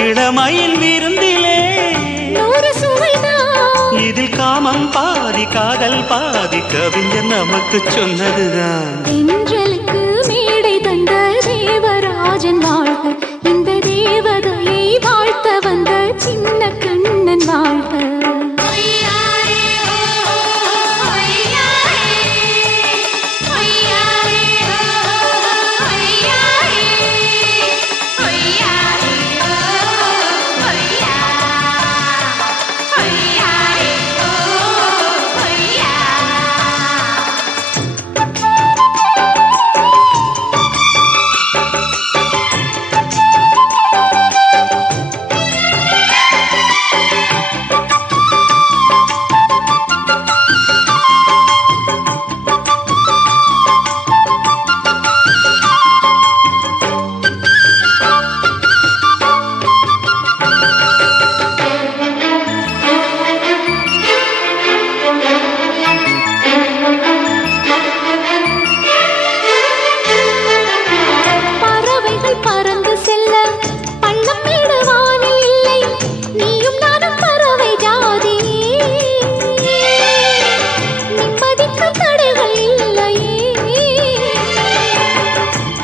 இளமையில் விருந்திலே நூறு சுவைதான் இதில் காமம் பாதி காதல் பாதி கவிஞர் நமக்கு சொன்னதுதான் தென்றலுக்கு மேடை தந்த தேவராஜன் வாழ்க இந்த தேவதையை வாழ்த்த வந்த சின்ன கண்ணன் வாழ்க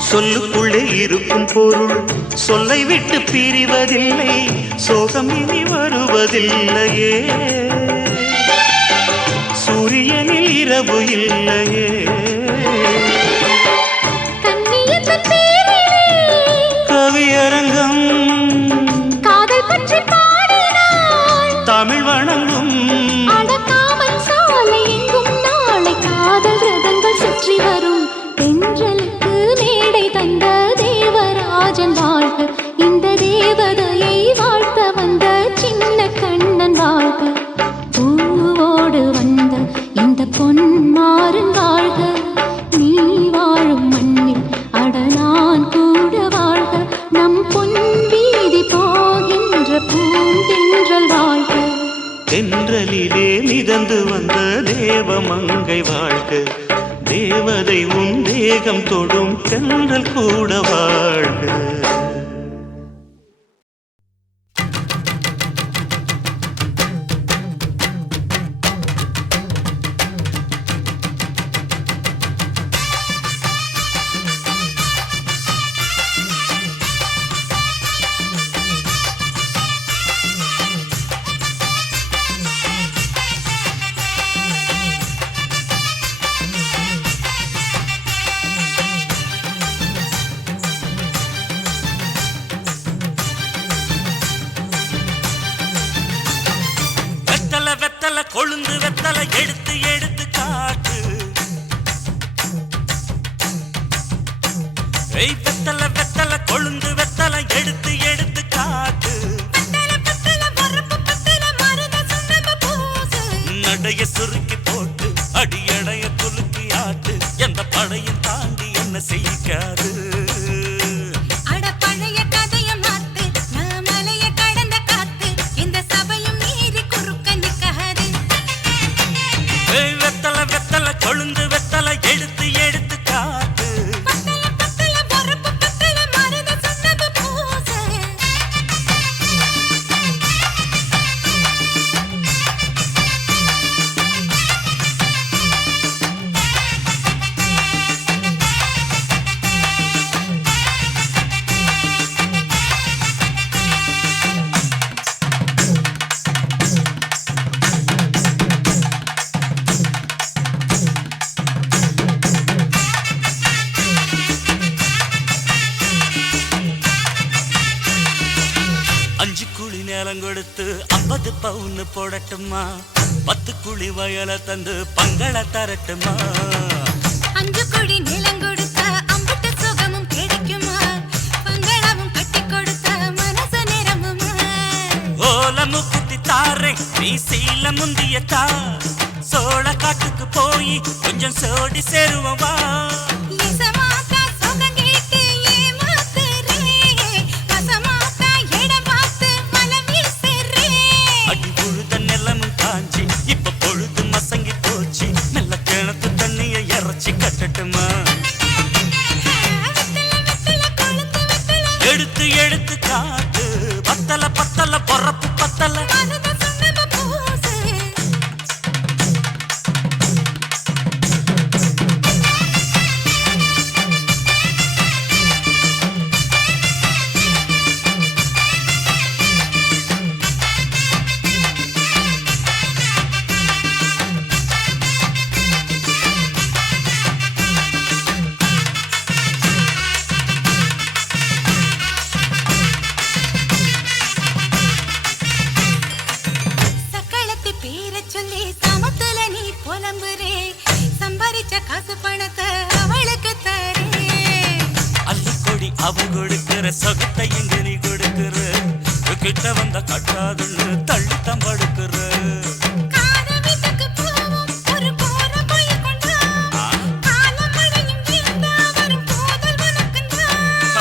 சொல்லுக்குள்ளே இருக்கும் பொருள் சொல்லை விட்டு பிரிவதில்லை சோகம் இனி வருவதில்லையே சூரியனில் இரவு இல்லையே மங்கை வாழ்க, தேவதை உன் தேகம் தொடும் தென்றல் கூட வாழ்க. கொழுந்து வெத்தலை எடுத்து எடுத்து காட்டு, வெத்தலை வெத்தலை கொழுந்து வெத்தலை எடுத்து எடுத்து காட்டு, நடைய சுருக்கி போட்டு அடியடைய குலுக்கி ஆட்டு, எந்த படையும் தாண்டி என்ன செய்யாது. கொழுந்து வெத்தலை எடுத்து எடுத்து காட்டு, கொடுத்து 50 பவுன் போடட்டுமா, 10 குழி வயல தந்து பங்கள தரட்டுமா, 5 குழி நிலம் கொடுத்தா அம்புட்டு சுகமும் கிடைக்குமா, பங்களமும் கட்டி கொடுத்தா மனசு நிரம்புமா, ஓலமு குத்தி தாரே நீ சீல முந்தியத்தா, சோழ காட்டுக்கு போய் கொஞ்சம் சோடி சேருவா, இப்ப பொழுது மசங்கி போச்சு, நல்ல கிணத்து தண்ணிய இறச்சி கட்டட்டுமா, எடுத்து எடுத்து காட்டு, பத்தல பத்தல பொறப்பு பத்தல, அவ கொடுக்கிற சொகத்தை எங்க நீ கொடுக்கிற, கிட்ட வந்த கட்டாதுன்னு தள்ளி தம்படுக்கிற,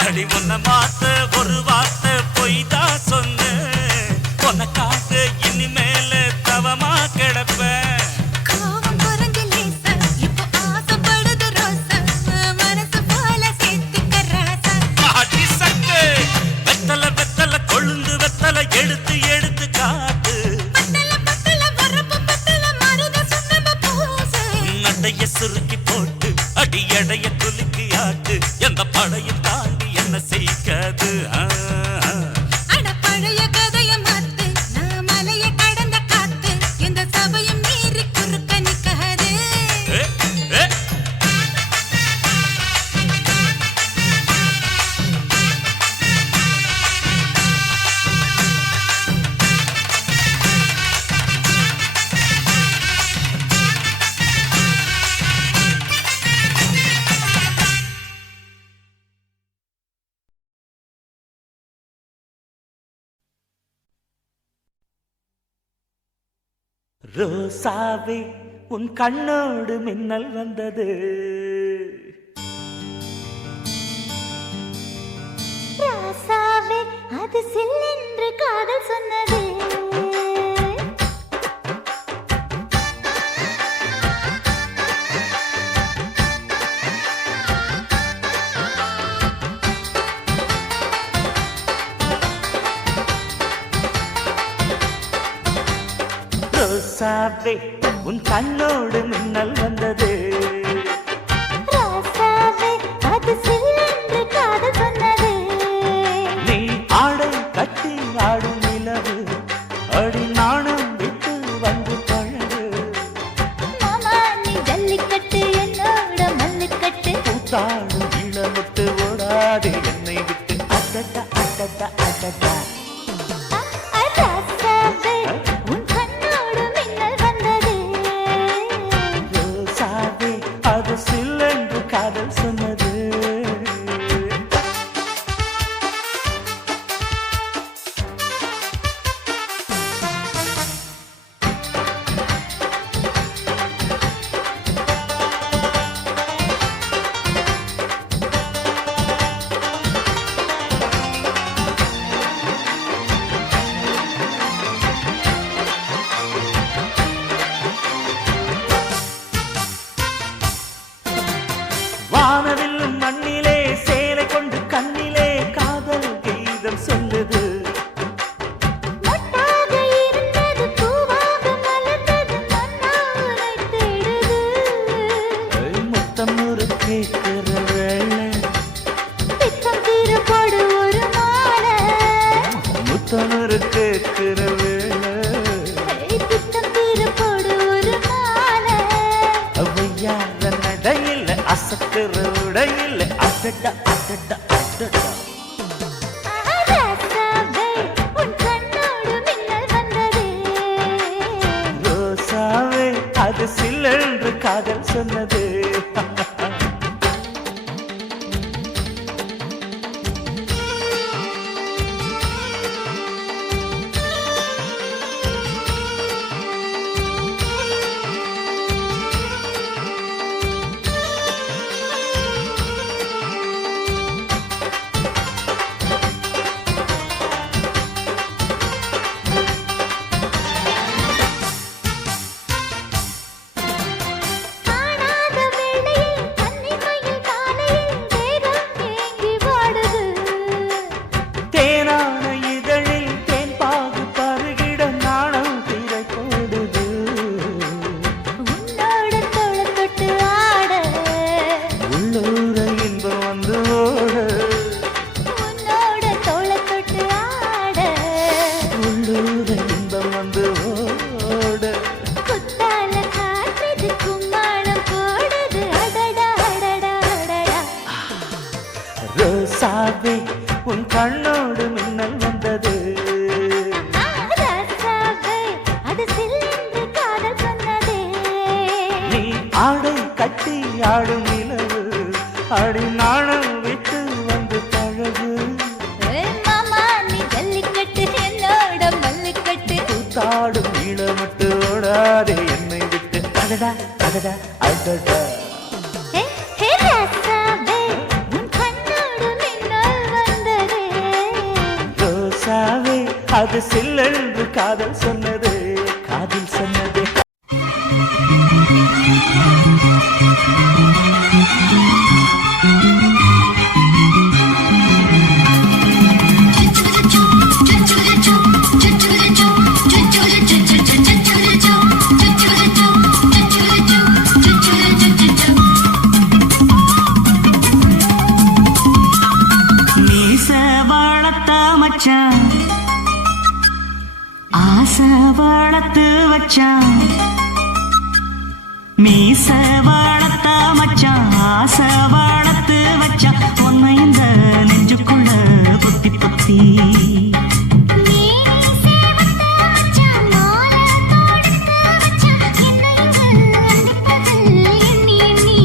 அடி உன்ன மாத்த ஒரு வார்த்தை பொய்தா சொன்ன, உனக்காக இனிமேல தவமா கிடப்ப, எடுத்து எடுத்து காட்டு, நடைய சுருக்கி போட்டு அடி எடைய குலுக்கி ஆட்டு, எந்த படையும் தாண்டி என்ன செய்யாது. பழைய கதைய மாத்து, நான் மலைய கடந்த காத்து, இந்த சபையும் மீறி குறுக்க நிக்காது. ரோசாவே உன் கண்ணோடு மின்னல் வந்தது, ராசாவே அது சில்லென்று காதல் சொன்னது, ரோசாவே உன் கண்ணோடு மின்னல் வந்தது ராசாவே அது சில்லென்று காதல் சொன்னது நீ ஆடை கட்டி ஆடும் நிலவு அடி நாணம் விட்டு வந்து பழகு மாமா நீ ஜல்லிக்கட்டு என்னோட மல்லுக்கட்டு கூத்தாடும் இளமுட்டு ஓடாது என்னை விட்டு அடடா அடடா அடடா ராசாவே உன் கண்ணோடு மின்னல் வந்தது ரோசாவே அது சில்லென்று காதல் சொன்னது வானவில்லும் மண்ணிலே சேலை கொண்டு கண்ணிலே காதல் கீதம் சொல்லுது மொட்டாக இருந்தது பூவாக மலர்ந்தது மன்னா உனை தேடுது முத்தம் ஒரு கேட்கிற வேளை பித்தம் தீர போடு ஒரு மாலை முத்தம் ஒரு கேட்கிற வேளை பித்தம் தீர போடு ஒரு மாலை அவையார நடையில் அசக்கிற உடையில் அடடா அடடா அடடா ராசாவே உன் கண்ணோடு மின்னல் வந்தது ரோசாவே அது சில்லென்று காதல் சொன்னது காணாத வேளையில் கன்னிமையில் காலையில் வேகம் ஏங்கி வாடுது தேனான இதழில் தேன் பாகு பருகிட நாணம் திரை போடுது உன்னோட தோள தொட்டு ஆட உள்ளூர இன்பம் வந்து ஓட உன்னோட தோள தொட்டு ஆட உள்ளூர இன்பம் வந்து ஓட குத்தால காற்றுது கும்மாளம் போடுது அடடா அடடா அடடா ரோசாவே உன் கண்ணோடு மின்னல் வந்தது ராசாவே அது சில்லென்று காதல் சொன்னதே நீ ஆடை கட்டி ஆடும் நிலவு அடி நாணம் விட்டு வந்து பழகு மாமா நீ ஜல்லிக்கட்டு என்னோட மல்லுக்கட்டு கூத்தாடும் இளமட்டு ஓடாதே என்னை விட்டு அடடா அடடா அடடா ஹே ஹே ராசாவே உன் கண்ணோடு மின்னல் வந்ததே ரோசாவே அது சில்லென்று காதல் சொன்னது காதல் சொன்னது மீச வாழத்த மச்சான் ஆசை வாழத்து வச்சான் மீச வாழத்த மச்சான் ஆசை வாழத்து வச்சான் உன்னை இந்த நெஞ்சுக்குள்ள பொத்தி பொத்தி நீ சேவத்த மச்சான் மாலை தொடுத்து வச்சான் என்னையும் எண்ணி எண்ணி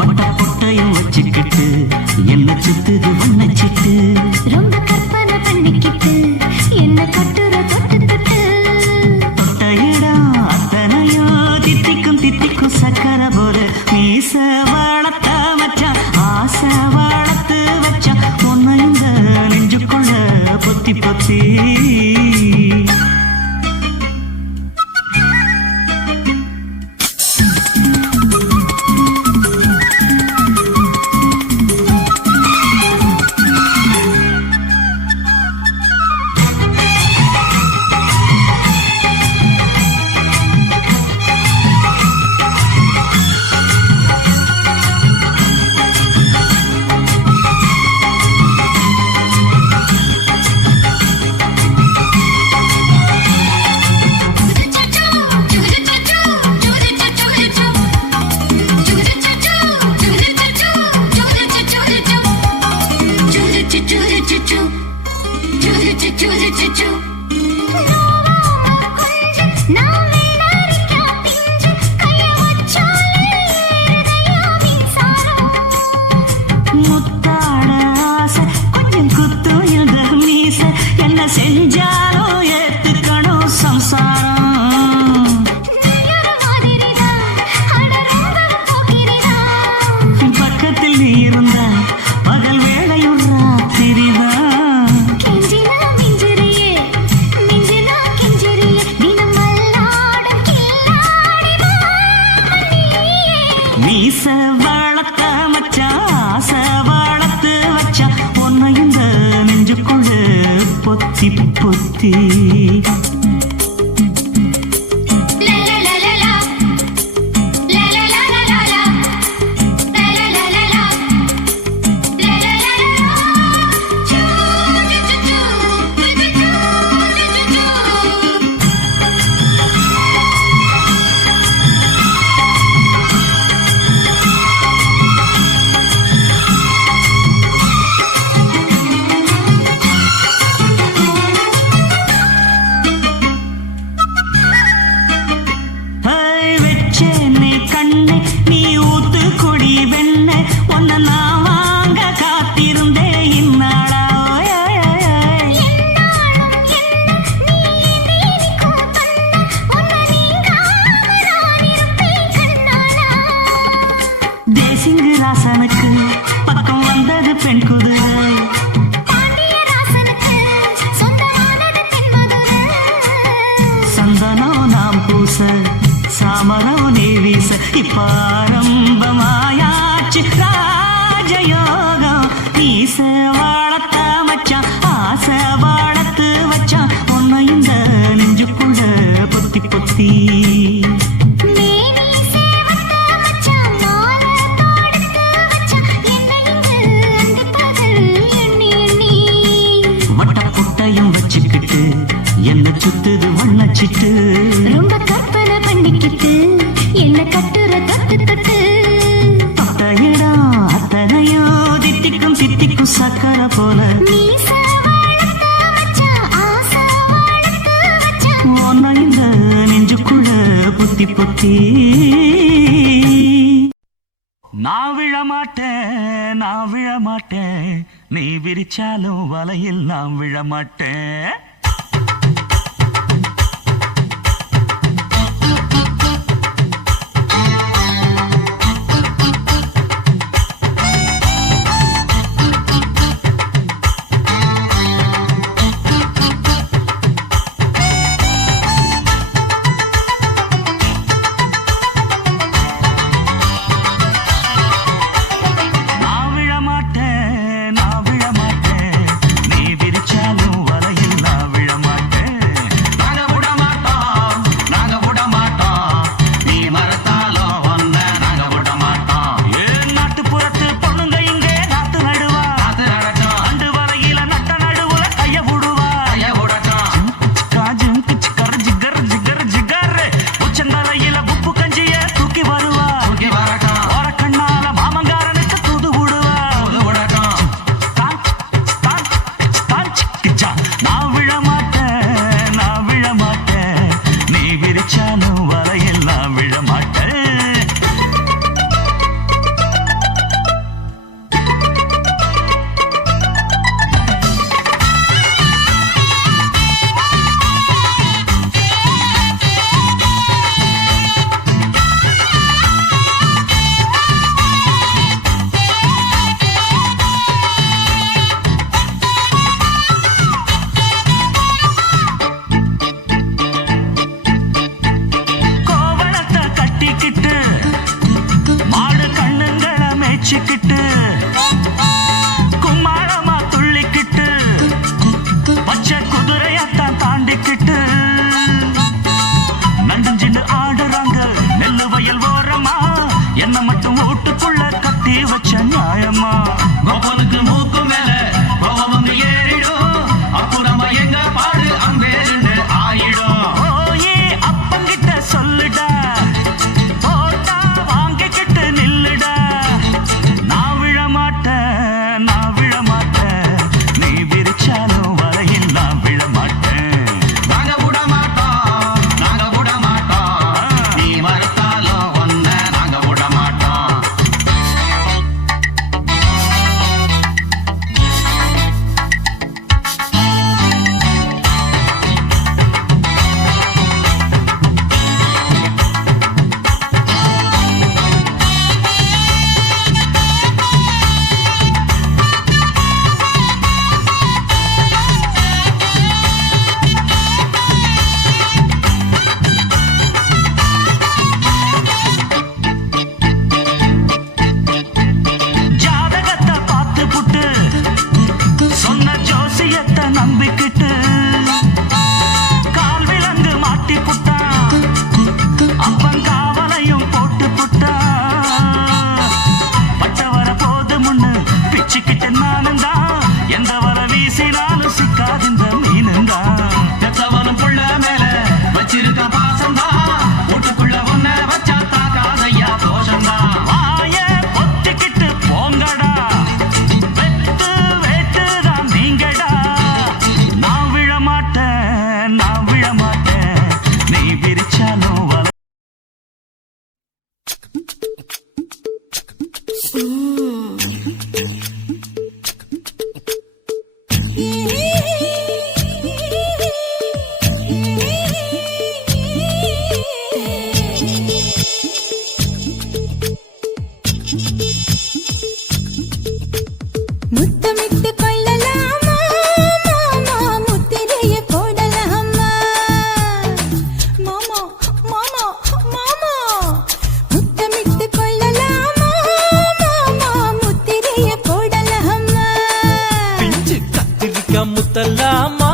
வட்ட பொட்டையும் வச்சுக்கிட்டு என்ன சுத்துது வண்ணச்சிட்டு ரொம்ப கற்பனை பண்ணிக்கிட்டு என்ன கட்டுற தொட்டு தொட்டு தொட்ட இடம் அத்தனையோ தித்திக்கும் தித்திக்கும் சக்கர போல மீச வாழத்த மச்சான் ஆசை வாழத்து வச்சான் உன்னை இந்த நெஞ்சுக்குள்ள பொத்தி பொத்தி மீச வளர்த்த மச்சான் ஆசை வளர்த்து வச்சா உன்னை இந்த நெஞ்சுக்குள்ள பொத்தி பொத்தி ராசனுக்கு பக்கம் வந்தது பெண் குதிரை சந்தனம் நாம் பூச சாமரம் நீ வீச இப்ப ஆரம்பமாயாச்சு ராஜயோகம் நீச வளர்த்த மச்சான் ஆசை வளர்த்து வச்சான் உன்னை இந்த நெஞ்சுக்குள்ள பொத்தி பொத்தி வச்சுக்கிட்டு என்ன சுத்துது வண்ணச்சிட்டு ரொம்ப கற்பனை பண்ணிக்கிட்டு என்ன கட்டுற கட்டு கட்டு பட்டையிடம் அத்தனையோ தித்திக்கும் தித்திக்கும் சக்கரை போல உன்னை இந்த நெஞ்சுக்குள்ள பொத்தி பொத்தி நான் விழமாட்டேன் நீ விரிச்சாலும் வலையில் நான் விழமாட்டேன் கும்மாளமா துள்ளிக்கிட்டு பச்சை குதிரையத்தான் தாண்டிக்கிட்டு நஞ்சின்னு ஆடுறாங்க நெல்லு வயல் ஓரமா என்ன மட்டும் வீட்டுக்குள்ள கட்டி வச்ச நியாயமா கோபனுக்கு மூக்கு மேல கோபம் வந்து ஏறிடும் அப்புறமா எங்க பாடு அம்பேருன்னு ஆயிடும் ஓயே அப்பங்கிட்ட சொல்லுடா போட்டா வாங்கிக்கிட்டு நில்லுடா நான் விழமாட்டேன் நீ விரிச்சாலும் வரையில் நான் விழமாட்டேன் நாங்க விட மாட்டோம் நீ மறுத்தாலும் ஒன்ன நாங்க விட மாட்டோம் முத்தமிட்டு கொள்ளலாமா மாமா முத்திரையை போடலாமா மாமா மாமா மாமா முத்தமிட்டு கொள்ளலாமா மாமா முத்திரையை போடலாமா பிஞ்சு கத்திரிக்காய் முத்தலாமா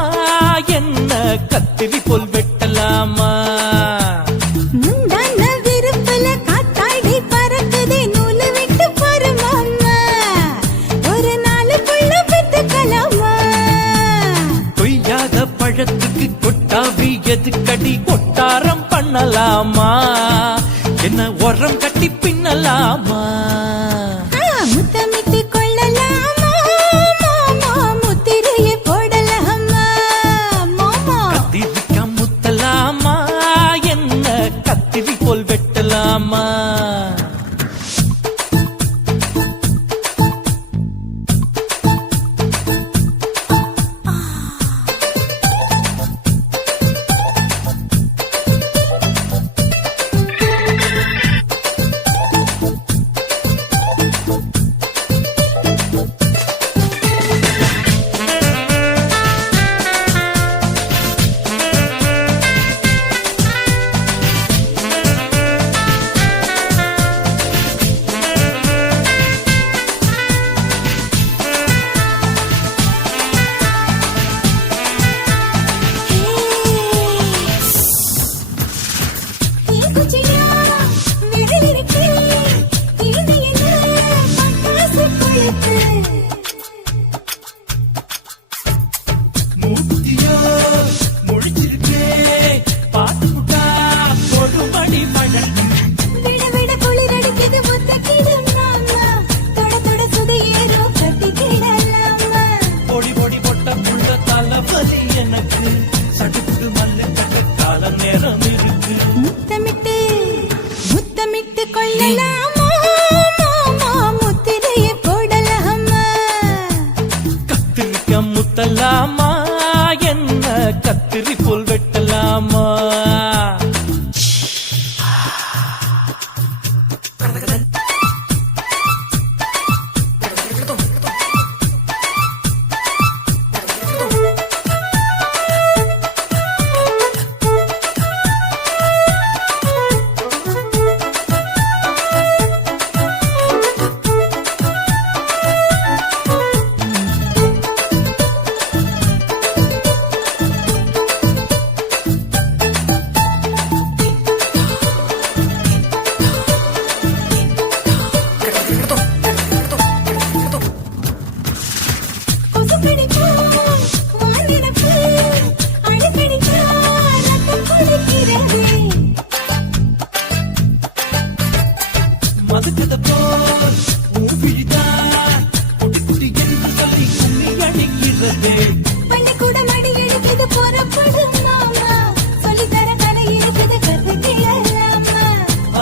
என்ன கத்திரி போல் வெட்டலாமா முந்தான விருப்பல காத்தாடி பறக்குதே நூலு விட்டு பாரு மாமா ஒரு நாளுக்குள்ள பெத்துக்கலாமா கொய்யாத பழத்துக்கு கொட்டாவி எதுக்கடி கொட்டாரம் பண்ணலாமா என்ன உரம் கட்டி பின்னலாமா முத்தமிட்டு கொள்ளலாமா மாமா முத்திரையை போடலாமா மாமா கத்திரிக்காய் முத்தலாமா என்ன கத்திரி போல் வெட்டலாமா குச்சியா விரலிருக்கு இது என்ன பட்டாசு கொளுத்து மூத்தியோ முழிச்சிருக்கே பாத்துட்டா கொடுமடி மழை விட விட குளிர் அடிக்குது முத்தக்கிடும் மாமா தொட தொட சுதையேறோ கட்டிக்கிடலாமா பொடி பொடி பொட்ட புள்ள தலைவலி எனக்கு சடுக்கு மல்லு கட்ட கால நேரம் இருக்கு முத்தமிட்டு முத்தமிட்டு கொள்ளலாமா மாமா முத்திரையை போடலாமா கத்திரிக்காய் முத்தலாமா என்ன கத்திரி போல் வெட்டலாமா கொசுக்கடிச்சா வானிரப்பு அடிக்கடிச்சா ரத்தம் குடிக்கிறது மதுக்கத போல் ஊவிழிதான் குடி குடி என்று சொல்லி கும்மி அடிக்கிறது பள்ளிக்கூடம் அடி எடுக்குது புறப்படும் மாமா சொல்லித்தர கலை இருக்குது கத்துக்கலாமா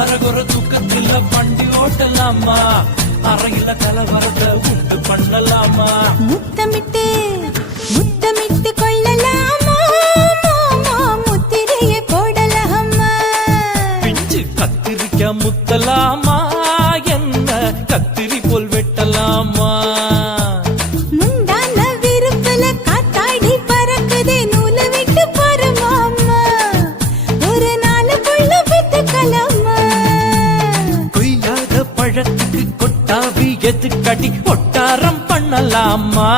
அரகுற தூக்கத்தில் வண்டி ஓட்டலாமா அறையில கலவரத்தை உண்டு பண்ணலாமா முத்தமிட்டு முத்தமிட்டு கொள்ளலாமா மாமா முத்திரையை போடலாமா பிஞ்சு கத்திரிக்காய் முத்தலாமா என்ன கத்திரி போல் வெட்டலாமா முந்தான விருப்பல காத்தாடி பறக்குதே நூலு விட்டு பாரு மாமா ஒரு நாளுக்குள்ள பெத்துக்கலாமா கொய்யாத பழத்துக்கு கொட்டாவி எதுக்கடி ஒட்டாரம் பண்ணலாமா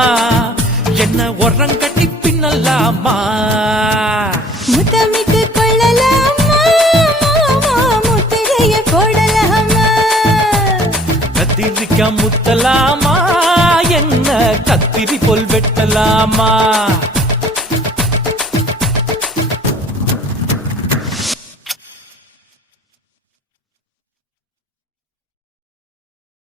என்ன உரம் கட்டி பின்னலாமா முத்தமிட்டு கொள்ளலாமா மாமா முத்திரையை போடலாமா கத்திரிக்காய் முத்தலாமா என்ன கத்திரி போல் வெட்டலாமா